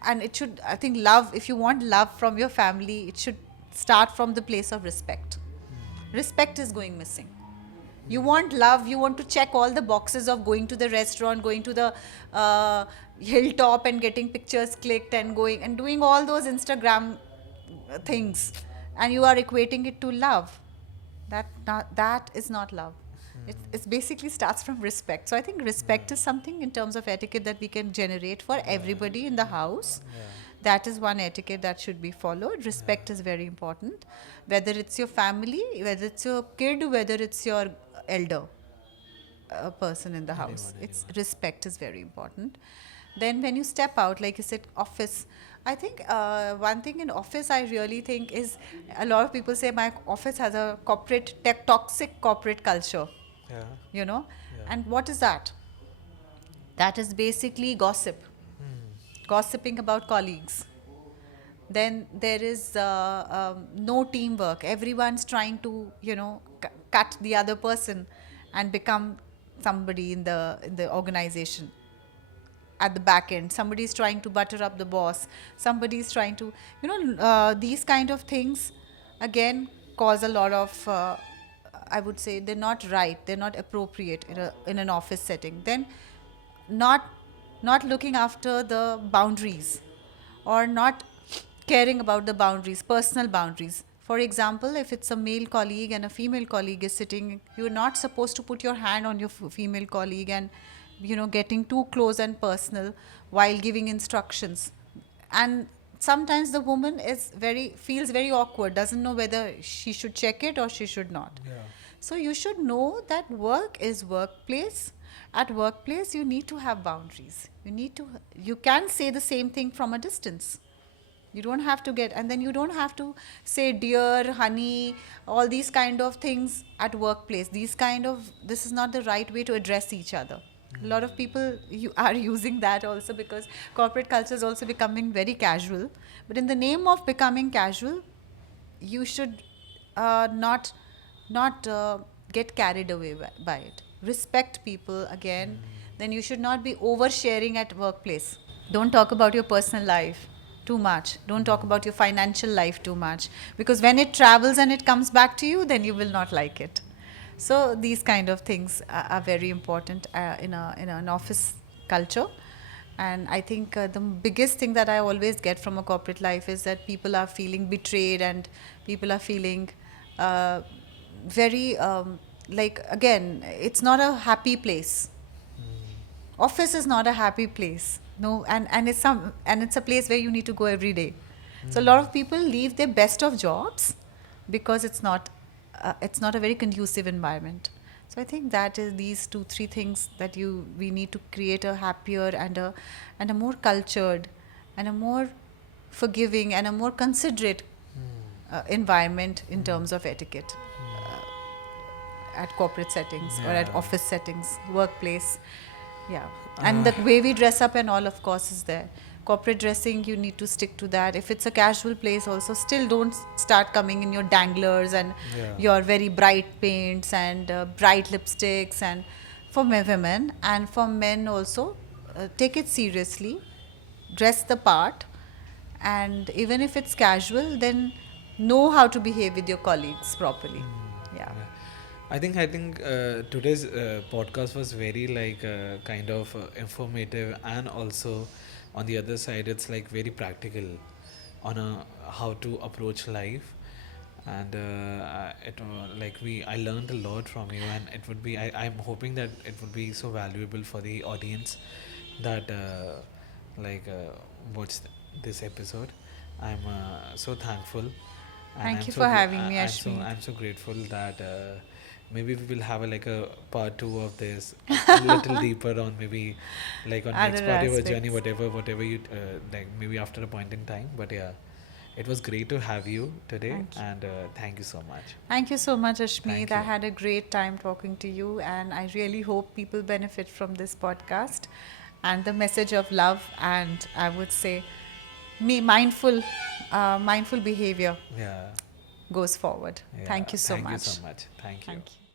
and it should, I think, love, if you want love from your family, it should start from the place of respect. Respect is going missing. You want love, you want to check all the boxes of going to the restaurant, going to the hilltop and getting pictures clicked, and going and doing all those Instagram things, and you are equating it to love. That is not love. It's basically starts from respect. So I think respect is something in terms of etiquette that we can generate for everybody in the house. Yeah. That is one etiquette that should be followed. Respect is very important. Whether it's your family, whether it's your kid, whether it's your elder person in the house, it's respect is very important. Then when you step out, like you said, office, I think one thing in office I really think is, a lot of people say my office has a toxic corporate culture, Yeah. Yeah. Yeah. And what is that? That is basically gossip, gossiping about colleagues. Then there is no teamwork. Everyone's trying to, cut the other person and become somebody in the organization. At the back end, somebody is trying to butter up the boss. Somebody is trying to, these kind of things again cause a lot of. I would say they're not right. They're not appropriate in an office setting. Then, not looking after the boundaries, or not caring about the boundaries, personal boundaries. For example, if it's a male colleague and a female colleague is sitting, you're not supposed to put your hand on your female colleague and, getting too close and personal while giving instructions. And sometimes the woman feels very awkward, doesn't know whether she should check it or she should not. Yeah. So you should know that work is workplace. At workplace, you need to have boundaries. You can say the same thing from a distance. You don't have to and then you don't have to say dear, honey, all these kind of things at workplace. This is not the right way to address each other. A lot of people are using that also, because corporate culture is also becoming very casual. But in the name of becoming casual, you should not get carried away by it. Respect people again. Then you should not be oversharing at workplace. Don't talk about your personal life too much. Don't talk about your financial life too much, because when it travels and it comes back to you, then you will not like it. So these kind of things are very important in an office culture. And I think the biggest thing that I always get from a corporate life is that people are feeling betrayed, and people are feeling uh, very like, again, it's not a happy place. Office is not a happy place, no. And it's a place where you need to go every day. So a lot of people leave their best of jobs because it's not a very conducive environment. So I think that is these 2 3 things that you we need to create a happier and a more cultured and a more forgiving and a more considerate environment in terms of etiquette at corporate settings or at Yeah. office settings, workplace. Yeah. And the way we dress up and all, of course, is there. Corporate dressing, you need to stick to that. If it's a casual place, also, still don't start coming in your danglers and Yeah. your very bright paints and bright lipsticks. And for women and for men also, take it seriously, dress the part, and even if it's casual, then know how to behave with your colleagues properly. Yeah. Yeah. I think today's podcast was very like kind of informative, and also on the other side it's like very practical on how to approach life. And like we I learned a lot from you, and it would be I'm hoping that it would be so valuable for the audience that like watch this episode. I'm so thankful, and Thank you for having me, I'm Ashmeet. so grateful that maybe we will have like a part two of this, a little deeper on maybe like on next Other part of your journey, aspects. whatever you like, maybe after a point in time. But yeah, it was great to have you today, Thank you. and thank you so much. Thank you so much, Ashmeet. Thank I you. had a great time talking to you, and I really hope people benefit from this podcast and the message of love. And I would say, mindful behavior Yeah, goes forward. yeah. Thank you so Thank you so much. much. Thank you. Thank you.